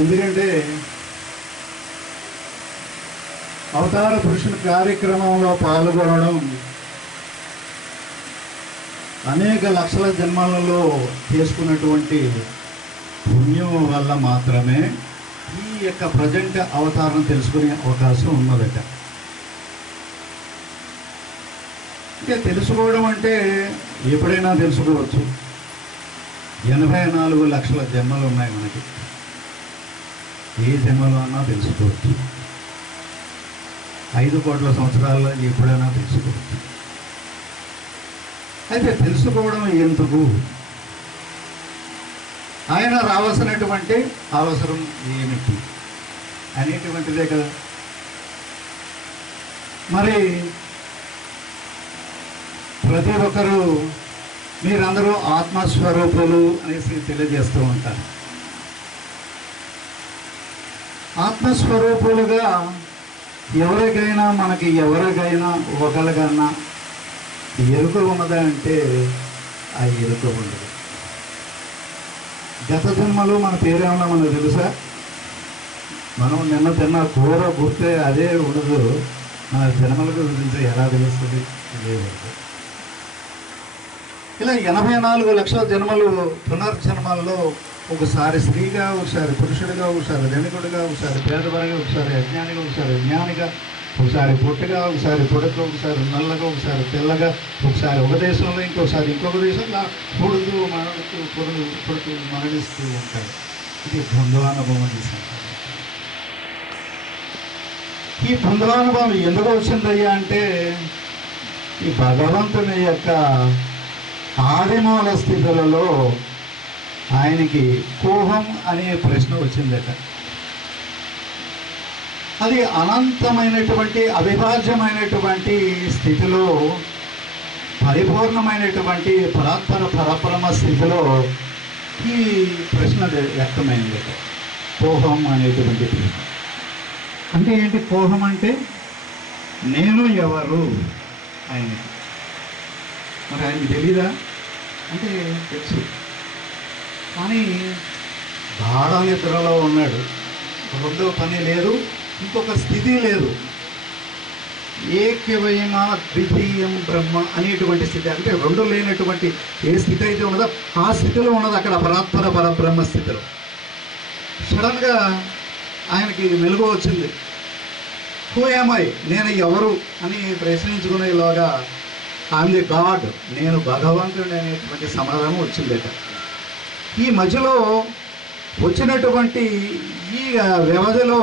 ఎందుకంటే అవతార పురుషుని కార్యక్రమంలో పాల్గొనడం అనేక లక్షల జన్మలలో చేసుకున్నటువంటి పుణ్యం వల్ల మాత్రమే ఈ యొక్క ప్రజెంట్ అవతారం తెలుసుకునే అవకాశం ఉన్నదట. అంటే తెలుసుకోవడం అంటే ఎప్పుడైనా తెలుసుకోవచ్చు. 84 లక్షల జన్మలు ఉన్నాయి మనకి. ఏ జన్మలో అన్నా తెలుసుకోవచ్చు. 5 కోట్ల సంవత్సరాల్లో ఎప్పుడైనా తెలుసుకోవచ్చు. అయితే తెలుసుకోవడం ఎందుకు, ఆయన రావాల్సినటువంటి అవసరం ఏమిటి అనేటువంటిదే కదా. మరి ప్రతి ఒక్కరూ మీరందరూ ఆత్మస్వరూపులు అనేసి తెలియజేస్తూ ఉంటారు. ఆత్మస్వరూపులుగా ఎవరికైనా ఎవరికైనా ఒకరికన్నా ఎరుక ఉన్నదా అంటే ఆ ఎరుక ఉండదు. గత జన్మలో మన పేరేమన్నా మనకు తెలుసా? మనం నిన్న తిన్న కూర గుర్తే అదే ఉండదు. మన జన్మల గురించి ఎలా తెలుస్తుంది? ఇదే ఉండదు. ఇలా 84 లక్షల జన్మలు పునర్జన్మల్లో ఒకసారి స్త్రీగా, ఒకసారి పురుషుడిగా, ఒకసారి ధనికుడిగా, ఒకసారి పేదవారిగా, ఒకసారి అజ్ఞానిగా, ఒకసారి జ్ఞానిగా, ఒకసారి పొట్టుగా, ఒకసారి పొడక, ఒకసారి నల్లగా, ఒకసారి తెల్లగా, ఒకసారి ఒక దేశంలో ఇంకొకసారి ఇంకొక దేశంలో పుడుతూ పుడుతూ మరణిస్తూ ఉంటారు. ఇది ద్వంద్వానుభవం. ఈ ద్వంద్వానుభవం ఎందుకు వచ్చిందయ్యా అంటే ఈ భగవంతుని యొక్క ఆదిమూల స్థితులలో ఆయనకి కోహం అనే ప్రశ్న వచ్చిందట. అది అనంతమైనటువంటి అవిభాజ్యమైనటువంటి స్థితిలో, పరిపూర్ణమైనటువంటి పరబ్రహ్మ స్థితిలో ఈ ప్రశ్న వ్యక్తమైంది. కోహం అనేటువంటి ప్రశ్న అంటే ఏంటి? కోహం అంటే నేను ఎవరు ఆయనకి. మరి ఆయనకి తెలీదా అంటే తెలుసు, కానీ గాఢ నిద్రలో ఉన్నాడు. రెండో పని లేదు, ఇంకొక స్థితి లేదు. ఏకవైమ ద్వితీయం బ్రహ్మ అనేటువంటి స్థితి, అంటే రెండు లేనటువంటి ఏ స్థితి అయితే ఉన్నదో ఆ స్థితిలో ఉన్నది అక్కడ పరబ్రహ్మ స్థితిలో. సడన్గా ఆయనకి మెలుగు వచ్చింది. హూ యామ్ ఐ, నేను ఎవరు అని ప్రశ్నించుకునేలాగా ఐఎమ్ ది గాడ్, నేను భగవంతుడు అనేటువంటి సమాధానం వచ్చిందట. ఈ మధ్యలో వచ్చినటువంటి ఈ వ్యవధిలో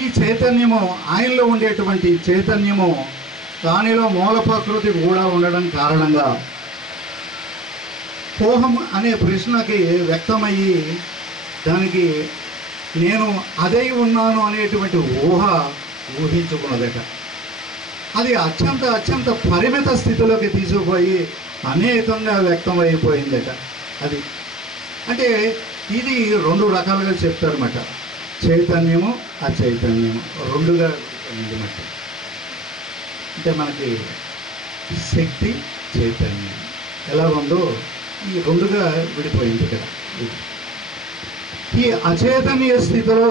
ఈ చైతన్యము, ఆయనలో ఉండేటువంటి చైతన్యము, దానిలో మూల ప్రకృతి కూడా ఉండడం కారణంగా కోహం అనే ప్రశ్నకి వ్యక్తమయ్యి దానికి నేను అదై ఉన్నాను అనేటువంటి ఊహించుకున్నదట. అది అత్యంత పరిమిత స్థితిలోకి తీసుకుపోయి అనేకంగా వ్యక్తమైపోయిందట. అది అంటే ఇది రెండు రకాలుగా చెప్తారన్నమాట. చైతన్యము, అచైతన్యము రెండుగా ఉందన్నమాట. అంటే మనకి శక్తి చైతన్యం ఎలా ఉందో ఈ రెండుగా విడిపోయింది ఇక్కడ. ఈ అచేతనీయ స్థితిలో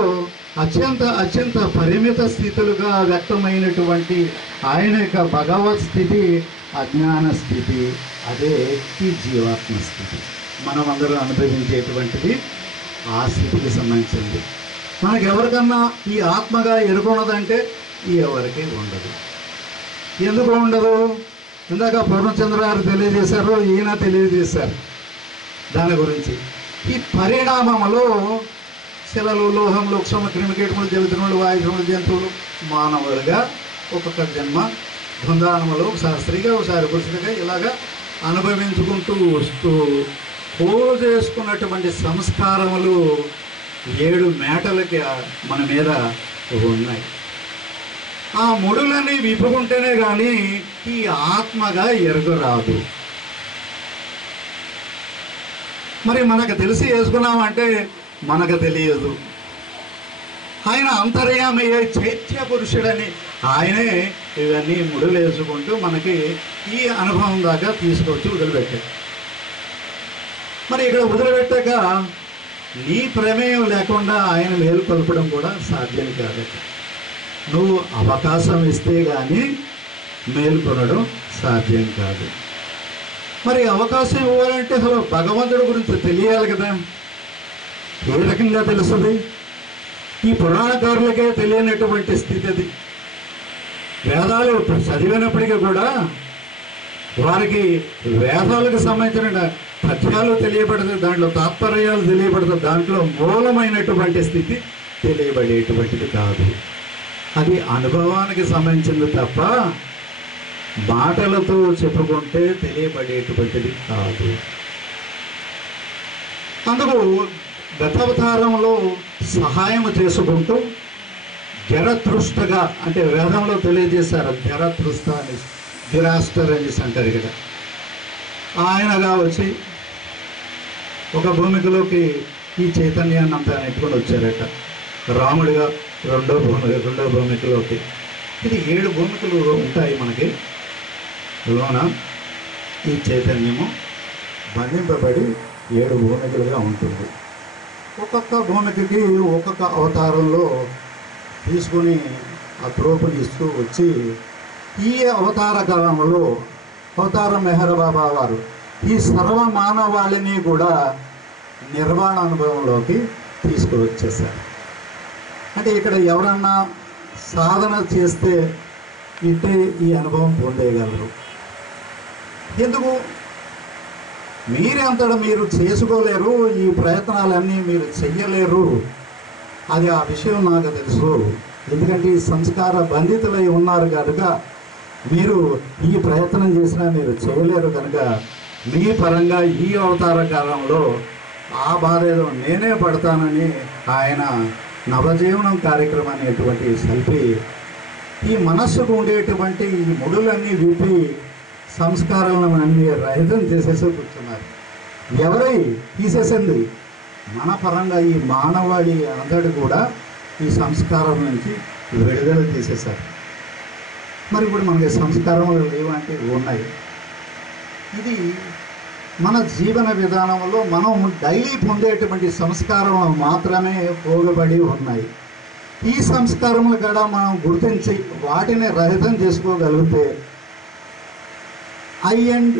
అత్యంత పరిమిత స్థితులుగా వ్యక్తమైనటువంటి ఆయన యొక్క భగవత్ స్థితి అజ్ఞాన స్థితి, అదే ఈ జీవాత్మ స్థితి. మనం అందరూ అనుభవించేటువంటిది ఆ స్థితికి సంబంధించింది. మనకు ఎవరికన్నా ఈ ఆత్మగా ఎరుగున్నదంటే ఎవరికి ఉండదు. ఎందుకు ఉండదు? ఇందాక పూర్ణచంద్ర గారు తెలియజేశారు, ఈయన తెలియజేశారు దాని గురించి. ఈ పరిణామంలో శిలలు, లోహములు, క్షమ, క్రిమికీటములు, జలతృణులు, వాయుధములు, జంతువులు మానవులుగా ఒక్కొక్క జన్మ బృందానములు ఒకసారి స్త్రీగా ఒకసారి పురుషుడిగా ఇలాగా అనుభవించుకుంటూ వస్తూ పోలు చేసుకున్నటువంటి సంస్కారములు 7 మేటలకి మన మీద ఉన్నాయి. ఆ ముడులని విప్పుకుంటేనే కానీ ఈ ఆత్మగా ఎరగరాదు. మరి మనకు తెలిసి వేసుకున్నామంటే మనకు తెలియదు. ఆయన అంతర్యామయ్యే చైత్య పురుషుడని ఆయనే ఇవన్నీ ముడులు వేసుకుంటూ మనకి ఈ అనుభవం దాకా తీసుకొచ్చి వదిలిపెట్టాడు. మరి ఇక్కడ వదిలిపెట్టాక నీ ప్రమేయం లేకుండా ఆయన మేలుకొల్పడం కూడా సాధ్యం కాదు. నువ్వు అవకాశం ఇస్తే కానీ మేలుకొనడం సాధ్యం కాదు. మరి అవకాశం ఇవ్వాలంటే అసలు భగవంతుడి గురించి తెలియాలి కదా. ఏ రకంగా తెలుస్తుంది? ఈ పురాణకారులకే తెలియనటువంటి స్థితి అది. వేదాలు చదివినప్పటికీ కూడా వారికి వేదాలకు సంబంధించిన పద్యాలు తెలియబడుతుంది, దాంట్లో తాత్పర్యాలు తెలియబడుతుంది, దాంట్లో మూలమైనటువంటి స్థితి తెలియబడేటువంటిది కాదు. అది అనుభవానికి సంబంధించింది తప్ప మాటలతో చెప్పుకుంటే తెలియబడేటువంటిది కాదు. అందుకు గతావతారంలో సహాయం చేసుకుంటూ జరతృష్టగా, అంటే వేదంలో తెలియజేశారు జరతృష్ట అని, జిరాస్టర్ అనేసి అంటారు ఇక్కడ. ఆయనగా వచ్చి ఒక భూమికలోకి ఈ చైతన్యాన్ని అంతా నెట్టుకొని వచ్చారట. రాముడిగా రెండో భూమికలోకి. ఇది 7 భూమికలు ఉంటాయి మనకి. లోన ఈ చైతన్యము బంధింపబడి 7 భూమికలుగా ఉంటుంది. ఒక్కొక్క భూమికకి ఒక్కొక్క అవతారంలో తీసుకుని ఆ త్రోపుని ఇస్తూ వచ్చి ఈ అవతార కాలంలో అవతార మెహర్ బాబా వారు ఈ సర్వ మానవాళిని కూడా నిర్వాణ అనుభవంలోకి తీసుకువచ్చేశారు. అంటే ఇక్కడ ఎవరన్నా సాధన చేస్తే ఇట్టే ఈ అనుభవం పొందేయగలరు. ఎందుకు? మీరే అంతటా మీరు చేసుకోలేరు, ఈ ప్రయత్నాలన్నీ మీరు చెయ్యలేరు. అది ఆ విషయం నాకు తెలుసు. ఎందుకంటే ఈ సంస్కార బంధితులై ఉన్నారు కనుక మీరు ఈ ప్రయత్నం చేసినా మీరు చేయలేరు. కనుక మీ పరంగా ఈ అవతార కాలంలో ఆ బాధ ఏదో నేనే పడతానని ఆయన నవజీవనం కార్యక్రమం అనేటువంటి సల్పి ఈ మనస్సుకు ఉండేటువంటి ఈ ముడులన్నీ విప్పి సంస్కారాలను అన్ని రహితం చేసేసి కూర్చున్నారు. ఎవరై తీసేసింది? మన పరంగా ఈ మానవాళి అందరూ కూడా ఈ సంస్కారం నుంచి విడుదల తీసేశారు. మరి ఇప్పుడు మనకి సంస్కారములు లేవంటే ఉన్నాయి. ఇది మన జీవన విధానంలో మనం డైలీ పొందేటువంటి సంస్కారములు మాత్రమే పోగబడి ఉన్నాయి. ఈ సంస్కారములు కూడా మనం గుర్తించి వాటిని రహితం చేసుకోగలిగితే I and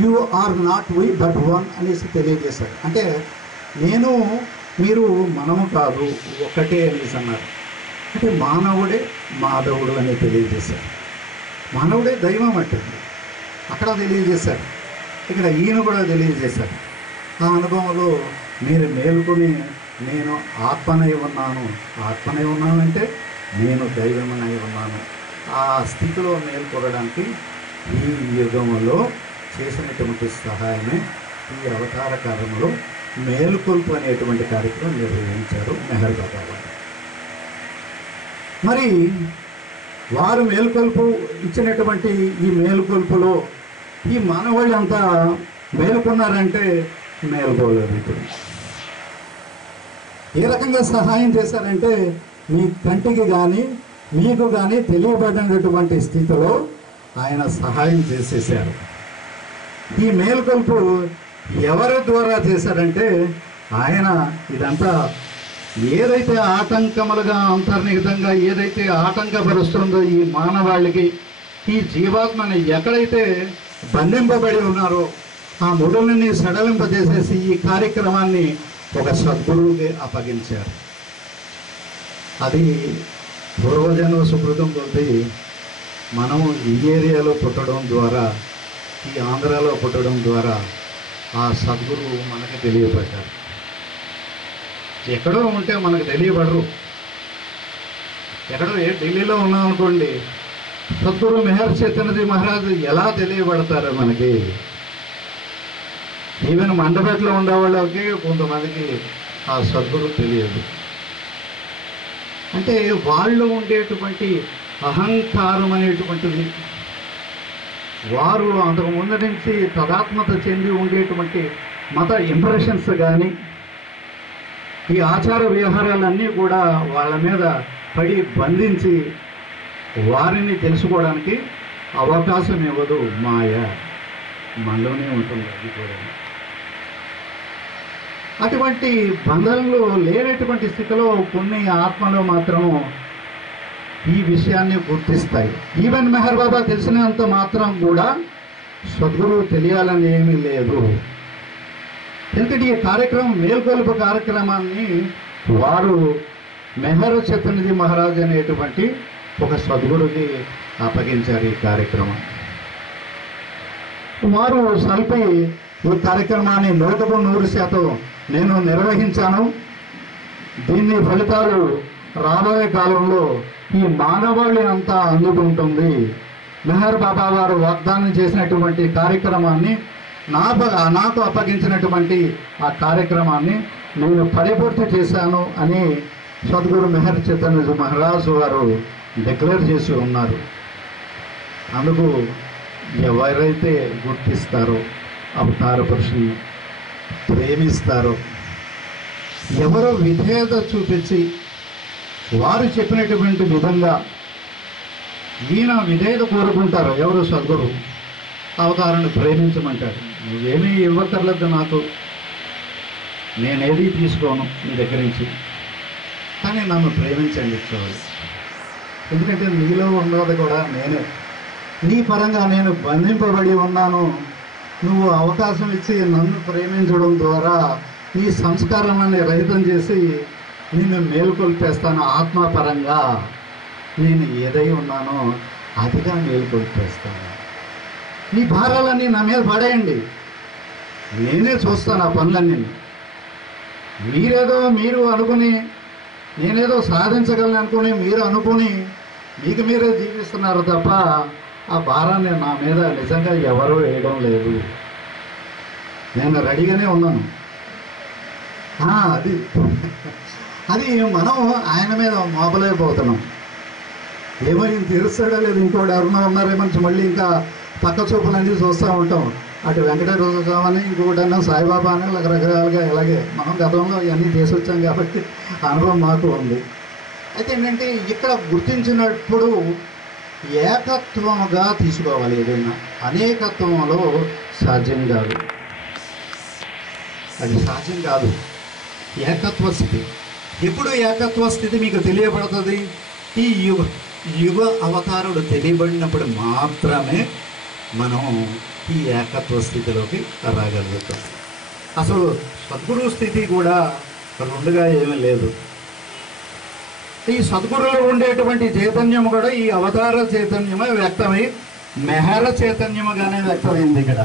you are not we but one అనేసి తెలియజేశారు. అంటే నేను మీరు మనము కాదు ఒకటే అనేసి అన్నారు. అంటే మానవుడే మాధవుడు అని తెలియజేశారు. మానవుడే దైవం అంటే అక్కడ తెలియజేశారు, ఇక్కడ ఈయన కూడా తెలియజేశారు. ఆ అనుభవంలో మీరు మేలుకొని నేను ఆత్మనై ఉన్నాను, ఆత్మనై ఉన్నానంటే నేను దైవమనై ఉన్నాను. ఆ స్థితిలో మేల్కొనడానికి ఈ యుగంలో చేసినటువంటి సహాయమే ఈ అవతార కాలంలో మేలుకొల్పు అనేటువంటి కార్యక్రమం నిర్వహించారు మెహర్ బాబా వారు. మరి వారు మేలుకొల్పు ఇచ్చినటువంటి ఈ మేలుకొల్పులో ఈ మానవాళి అంతా మేలుకున్నారంటే మేలుకోలేదు. ఇప్పుడు ఏ రకంగా సహాయం చేశారంటే మీ కంటికి కానీ మీకు కానీ తెలియబడినటువంటి స్థితిలో ఆయన సహాయం చేసేసారు. ఈ మేల్కొల్పు ఎవరి ద్వారా చేశారంటే ఆయన ఇదంతా ఏదైతే ఆటంకములుగా అంతర్నిహితంగా ఏదైతే ఆటంకపరుస్తుందో ఈ మానవాళికి, ఈ జీవాత్మని ఎక్కడైతే బంధింపబడి ఉన్నారో ఆ ముడులని సడలింపజేసేసి ఈ కార్యక్రమాన్ని ఒక సద్గురువుకి అప్పగించారు. అది పూర్వజన్మ సుకృతం కొద్ది మనము ఈ ఏరియాలో పుట్టడం ద్వారా, ఈ ఆంధ్రాలో పుట్టడం ద్వారా ఆ సద్గురువు మనకి తెలియపడ్డారు. ఎక్కడో ఉంటే మనకు తెలియబడరు. ఎక్కడో ఢిల్లీలో ఉన్నాం అనుకోండి, సద్గురు మెహర్ చైతన్యజీ మహారాజు ఎలా తెలియబడతారో మనకి. ఈవెన్ మండపేటలో ఉండేవాళ్ళకి కొంతమందికి ఆ సద్గురు తెలియదు. అంటే వాళ్ళు ఉండేటువంటి అహంకారం అనేటువంటిది, వారు అంతకు ముందు నుంచి తదాత్మత చెంది ఉండేటువంటి మత ఇంప్రెషన్స్ కానీ ఈ ఆచార వ్యవహారాలన్నీ కూడా వాళ్ళ మీద పడి బంధించి వారిని తెలుసుకోవడానికి అవకాశం ఇవ్వదు మాయ. మనలోనే ఉంటుంది అది కూడా. అటువంటి బంధంలో లేనటువంటి స్థితిలో కొన్ని ఆత్మలు మాత్రము ఈ విషయాన్ని గుర్తిస్తాయి. ఈవెన్ మెహర్ బాబా తెలిసినంత మాత్రం కూడా సద్గురువు తెలియాలని ఏమీ లేదు. ఎందుకంటే ఈ కార్యక్రమం మేల్కొల్పు కార్యక్రమాన్ని వారు మెహర్ చైతన్యజీ మహారాజ్ అనేటువంటి ఒక సద్గురుకి అప్పగించారు. ఈ కార్యక్రమం వారు సల్పి ఈ కార్యక్రమాన్ని 100% నేను నిర్వహించాను. దీని ఫలితాలు రాబోయే కాలంలో ఈ మానవాళి అంతా అందుకుంటుంది. మెహర్ బాబా వారు వాగ్దానం చేసినటువంటి కార్యక్రమాన్ని నాకు అప్పగించినటువంటి ఆ కార్యక్రమాన్ని నేను పరిపూర్తి చేశాను అని సద్గురు మెహర్ చైతన్యజీ మహారాజు వారు డిక్లేర్ చేసి ఉన్నారు. అందుకు ఎవరైతే గుర్తిస్తారో, అవతార పురుషుని ప్రేమిస్తారో, ఎవరో విధేయత చూపించి వారు చెప్పినటువంటి విధంగా ఈయన విధేయత కోరుకుంటారో, ఎవరు సద్గురు అవతారాన్ని ప్రేమించమంటాడు. నువ్వేమీ ఇవ్వక్కర్లేదు నాకు, నేనేది తీసుకోను నీ దగ్గర నుంచి, కానీ నన్ను ప్రేమించండి చాలు. ఎందుకంటే నీలో ఉన్నది కూడా నేనే, నీ పరంగా నేను బంధింపబడి ఉన్నాను. నువ్వు అవకాశం ఇచ్చి నన్ను ప్రేమించడం ద్వారా నీ సంస్కారాన్ని రహితం చేసి నిన్ను మేలుకొల్పేస్తాను. ఆత్మపరంగా నేను ఏదై ఉన్నానో అదిగా మేలుకొల్పేస్తాను. నీ భారాలన్నీ నా మీద పడేయండి, నేనే చూస్తాను ఆ పనులన్నీ. మీరు అనుకుని నేనేదో సాధించగలను అనుకుని మీరు అనుకుని మీకు మీరే జీవిస్తున్నారు తప్ప ఆ భారాన్ని నా మీద నిజంగా ఎవరూ వేయడం లేదు. నేను రెడీగానే ఉన్నాను. అది మనం ఆయన మీద మోపలేకపోతున్నాం. ఏమో ఈయన తీరుస్తాడో లేదు, ఇంకోటి ఎవరన్నా ఉన్నారేమని మళ్ళీ ఇంకా పక్క చూపులన్నీ చూస్తూ ఉంటాం. అటు వెంకటేశ్వర స్వామి, ఇంకొకటన్నా సాయిబాబా అని రకరకాలుగా. ఇలాగే మనం గతంలో ఇవన్నీ చేసి వచ్చాం కాబట్టి అనుభవం మాకు ఉంది. అయితే ఏంటంటే ఇక్కడ గుర్తించినప్పుడు ఏకత్వముగా తీసుకోవాలి. ఏదైనా అనేకత్వంలో సాధ్యం కాదు, అది సాధ్యం కాదు. ఏకత్వ స్థితి. ఎప్పుడు ఏకత్వ స్థితి మీకు తెలియబడుతుంది? ఈ యుగ అవతారుడు తెలియబడినప్పుడు మాత్రమే మనం ఈ ఏకత్వ స్థితిలోకి రాగలుగుతాం. అసలు సద్గురు స్థితి కూడా రెండుగా ఏమీ లేదు. ఈ సద్గురులో ఉండేటువంటి చైతన్యం కూడా ఈ అవతార చైతన్యమే వ్యక్తమై మెహర చైతన్యముగానే వ్యక్తమైంది ఇక్కడ.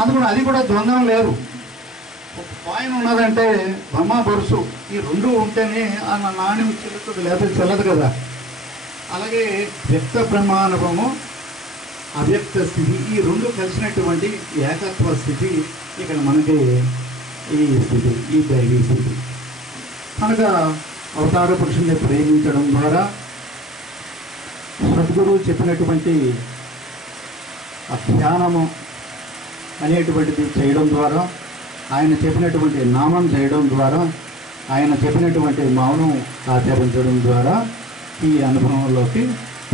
అందుకని అది కూడా ద్వంద్వం లేదు. ఒక పాయింట్ ఉన్నదంటే బ్రహ్మ బొరుసు ఈ రెండు ఉంటేనే ఆ నాణ్యం చెల్లుతుంది, లేకపోతే చెల్లదు కదా. అలాగే వ్యక్త బ్రహ్మానుభవము, అవ్యక్త స్థితి, ఈ రెండు కలిసినటువంటి ఏకత్వ స్థితి ఇక్కడ మనకి ఈ స్థితి, ఈ దైవీ స్థితి. కనుక అవతార పురుషుని ప్రేమించడం ద్వారా సద్గురువు చెప్పినటువంటి ధ్యానము అనేటువంటిది చేయడం ద్వారా, ఆయన చెప్పినటువంటి నామం చేయడం ద్వారా, ఆయన చెప్పినటువంటి మౌనం ఆచరించడం ద్వారా ఈ అనుభవంలోకి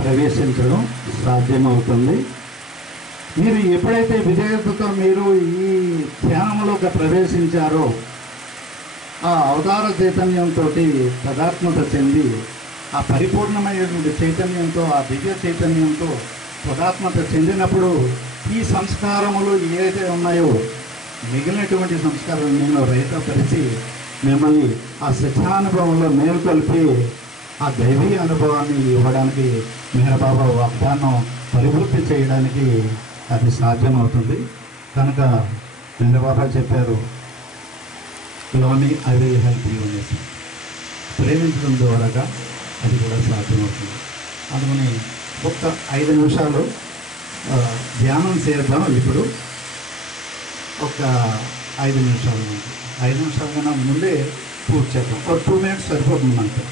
ప్రవేశించడం సాధ్యమవుతుంది. మీరు ఎప్పుడైతే విధేయతతో మీరు ఈ ధ్యానంలోకి ప్రవేశించారో ఆ అవతార చైతన్యంతో తదాత్మత చెంది ఆ పరిపూర్ణమైనటువంటి చైతన్యంతో ఆ దివ్య చైతన్యంతో తదాత్మత చెందినప్పుడు ఈ సంస్కారములు ఏదైతే ఉన్నాయో మిగిలినటువంటి సంస్కారాలు నేను రైతపరిచి మిమ్మల్ని ఆ శిక్షానుభవంలో మేలుకొల్పి ఆ దైవీ అనుభవాన్ని ఇవ్వడానికి మేరబాబా వాగ్దానం పరివృత్తి చేయడానికి అది సాధ్యమవుతుంది. కనుక మేరబాబా చెప్పారు, లోని అవి హెల్ప్ యూ అనేసి ప్రేమించడం ద్వారాగా అది కూడా సాధ్యమవుతుంది. అందుకని ఒక్క 5 నిమిషాలు ధ్యానం చేద్దాం. ఇప్పుడు ఒక 5 నిమిషాల నుంచి 5 నిమిషాల కన్నా ముందే పూర్తి చేద్దాం. ఒక 2 మినిట్స్ సరిపోతుంది మనకు.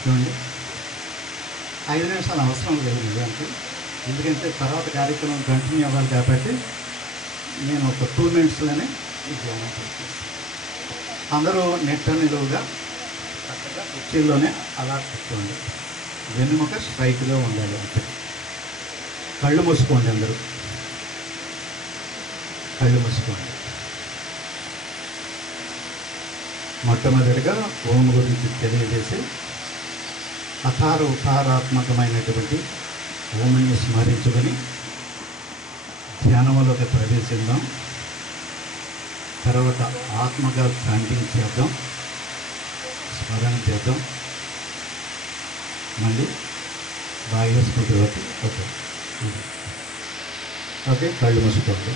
చూడండి, 5 నిమిషాలు అవసరం లేదు నిజానికి, ఎందుకంటే తర్వాత కార్యక్రమం కంటిన్యూ అవ్వాలి కాబట్టి నేను ఒక 2 మినిట్స్లోనే ఈ ధ్యానం చేస్తాను. అందరూ నెట్ నిలువుగా చక్కగా కుర్చీల్లోనే అలా కూర్చోండి. వెన్నుముక స్ట్రైక్గా ఉండాలి అంతే. కళ్ళు మూసుకోండి, అందరూ కళ్ళు మూసుకోండి. మొట్టమొదటిగా ఓం గురించి తెలియజేసి ఉకారాత్మకమైనటువంటి ఓంని స్మరించుకొని ధ్యానంలోకి ప్రవేశిద్దాం. తర్వాత ఆత్మగా చాంటింగ్ చేద్దాం, స్మరణ చేద్దాం. మళ్ళీ బాహ్య స్మృతిలోకి ఓకే కళ్ళు మూసుకోండి.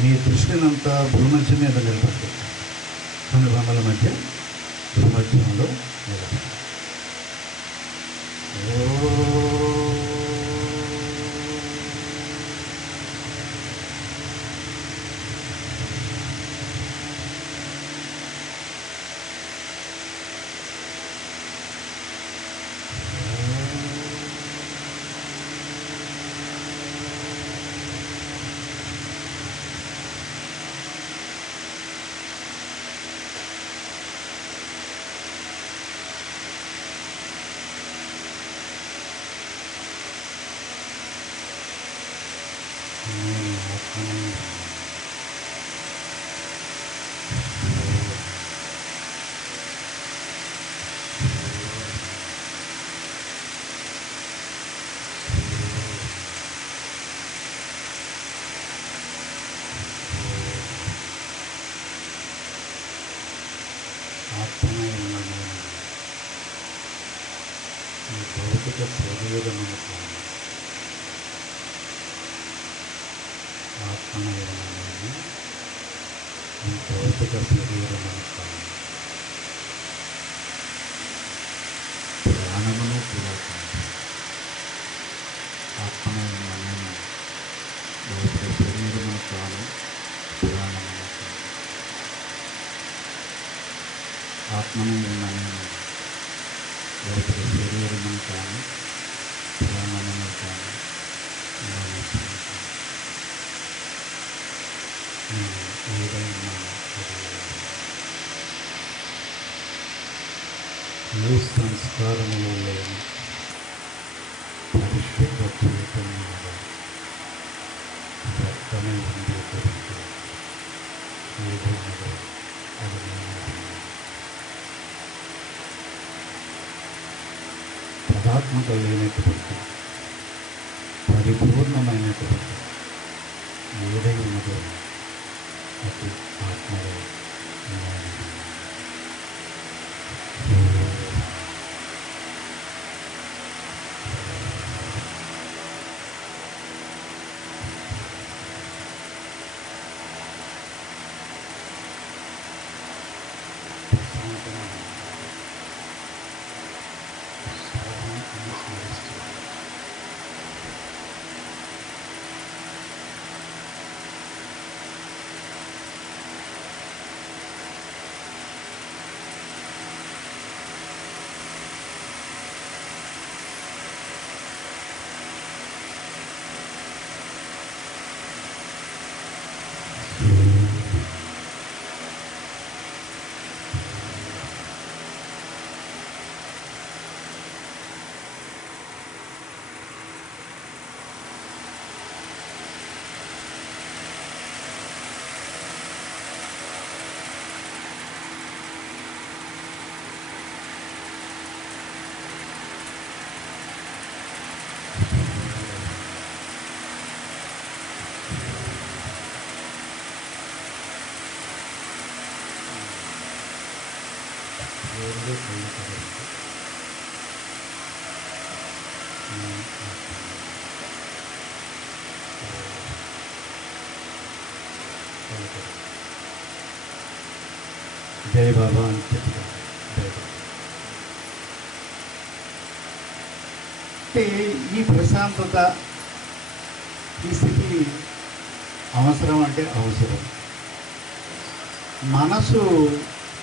మీ దృష్టినంతా భూమధ్యం మీద నిలబడి కనుబొమ్మల మధ్య భూమధ్యంలో నిలబడి భౌతిక శరీరమును కాను, ఆత్మనయనమైన ఈ భౌతిక శరీరమును కాను, ప్రాణమును కూడా కాను. ఆత్మనయనమైన భౌతిక శరీరమును కాను, ప్రాణమును కాను. ఆత్మనయనమైన భౌతిక శరీరమును కాను, ప్రాణమును కాను. ఏదైనా ఏ సంస్కారములో లేని పరిశుద్ధ చైతన్యముగా వ్యక్తమై ఉండేటువంటి ఏదైనా అది పదాత్మక లేనటువంటి పరిపూర్ణమైనటువంటి ఏదైనదో అది ఆత్మలో జై బాబా అని చెప్తాను. అంటే ఈ ప్రశాంతత, ఈ స్థితి అవసరం అంటే అవసరం. మనసు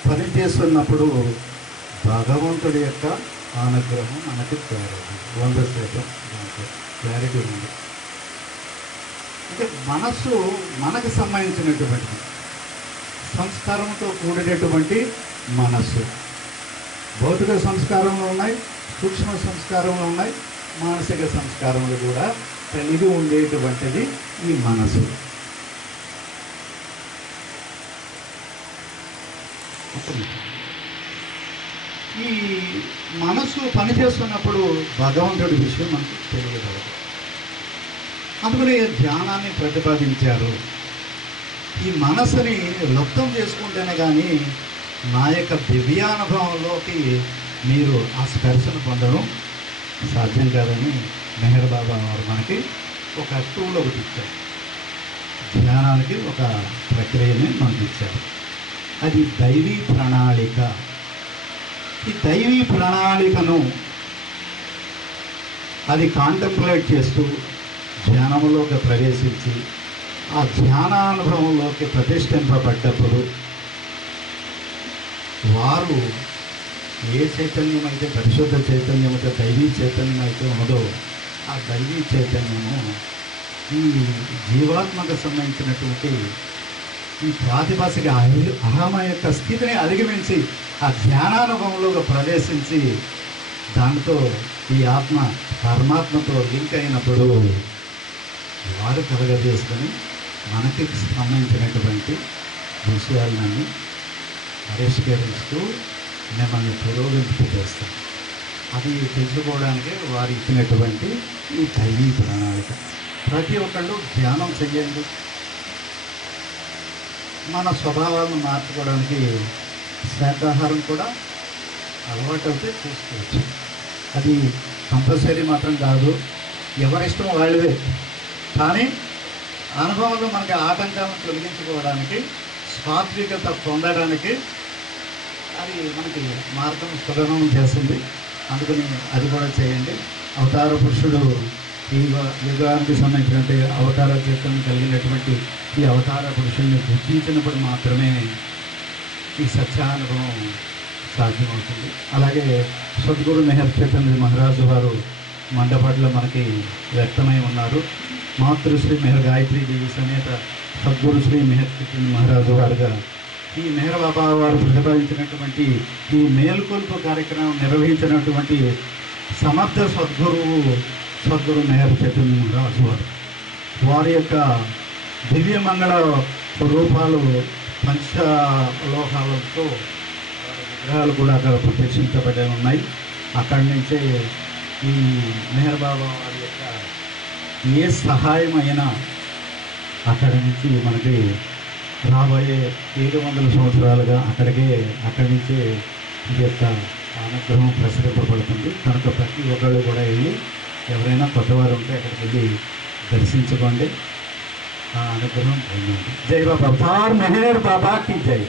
పనిచేస్తున్నప్పుడు భగవంతుడి యొక్క అనుగ్రహం మనకు క్లారిటీ 100% దాంట్లో క్లారిటీ ఉంది. అంటే మనసు మనకు సంబంధించినటువంటి సంస్కారంతో కూడినటువంటి మనస్సు. భౌతిక సంస్కారంలో ఉన్నాయి, సూక్ష్మ సంస్కారంలో ఉన్నాయి, మానసిక సంస్కారములు కూడా కలిగి ఉండేటువంటిది ఈ మనసు. ఈ మనసు పనిచేస్తున్నప్పుడు భగవంతుడి విషయం మనకు తెలియదు. అందుకనే ధ్యానాన్ని ప్రతిపాదించారు. ఈ మనసుని లుప్తం చేసుకుంటేనే కానీ నా యొక్క దివ్యానుభవంలోకి మీరు ఆ స్పర్శను పొందడం సాధ్యం కాదని మెహర్ బాబా వారు మనకి ఒక టూల్ ఒకటి ఇచ్చారు. ధ్యానానికి ఒక ప్రక్రియని మనకి ఇచ్చారు. అది దైవీ ప్రణాళిక. ఈ దైవీ ప్రణాళికను అది కాంటెంప్లేట్ చేస్తూ ధ్యానంలోకి ప్రవేశించి ఆ ధ్యానానుభవంలోకి ప్రతిష్ఠింపబడ్డప్పుడు వారు ఏ చైతన్యం అయితే పరిశుద్ధ చైతన్యం అయితే దైవీ చైతన్యం అయితే ఉన్నదో ఆ దైవీ చైతన్యము ఈ జీవాత్మకు సంబంధించినటువంటి ఈ ప్రాతిభాసిక అహమ యొక్క స్థితిని అధిగమించి ఆ ధ్యానానుభవంలో ప్రవేశించి దానితో ఈ ఆత్మ పరమాత్మతో లింక్ అయినప్పుడు వారు కలగజేసుకొని మనకి సంబంధించినటువంటి విషయాలన్నీ పరిష్కరిస్తూ మిమ్మల్ని పురోగతింపజేస్తాం. అది తెలుసుకోవడానికి వారు ఇచ్చినటువంటి ఈ దైవీ ప్రణాళిక. ప్రతి ఒక్కళ్ళు ధ్యానం చెయ్యండి. మన స్వభావాలను మార్చుకోవడానికి శాకాహారం కూడా అలవాటు అయితే చూసుకోవచ్చు. అది కంపల్సరీ మాత్రం కాదు, ఎవరిష్టం వాళ్ళదే. కానీ అనుభవంలో మనకి ఆటంకాలను తొలగించుకోవడానికి, సాత్వికత పొందడానికి అది మనకి మార్గం సుగమం చేస్తుంది. అందుకని అది కూడా చేయండి. అవతార పురుషుడు ఈ యుగానికి సంబంధించినటువంటి అవతార జీవితం కలిగినటువంటి ఈ అవతార పురుషుల్ని గుర్తించినప్పుడు మాత్రమే ఈ సత్యానుభవం సాధ్యమవుతుంది. అలాగే సద్గురు మెహర్ చైతన్య మహారాజు వారు మండపట్లో మనకి వ్యక్తమై ఉన్నారు. మాతృశ్రీ మెహర్ గాయత్రి దేవి సమేత సద్గురు శ్రీ మెహర్ చైతన్య మహారాజు వారుగా ఈ మెహర్ బాబా వారు ప్రతిపాదించినటువంటి ఈ మేల్కొల్పు కార్యక్రమం నిర్వహించినటువంటి సమర్థ సద్గురు మెహర్ చైతన్య మహారాజు వారి యొక్క దివ్య మంగళ రూపాలు పంచలోహాలతో విగ్రహాలు కూడా అక్కడ ప్రదర్శించబడి ఉన్నాయి. అక్కడి నుంచే ఈ మెహర్ బాబా వారి యొక్క ఏ సహాయం అయినా అక్కడి నుంచి మనకి రాబోయే 700 సంవత్సరాలుగా అక్కడి నుంచే ఈ యొక్క అనుగ్రహం ప్రసరింపబడుతుంది. కనుక ప్రతి ఒక్కళ్ళు కూడా వెళ్ళి ఎవరైనా కొత్తవారు ఉంటే అక్కడికి వెళ్ళి దర్శించుకోండి, ఆ అనుగ్రహం పొందండి. జై బాబా. అవతార్ మెహర్ బాబా की जय.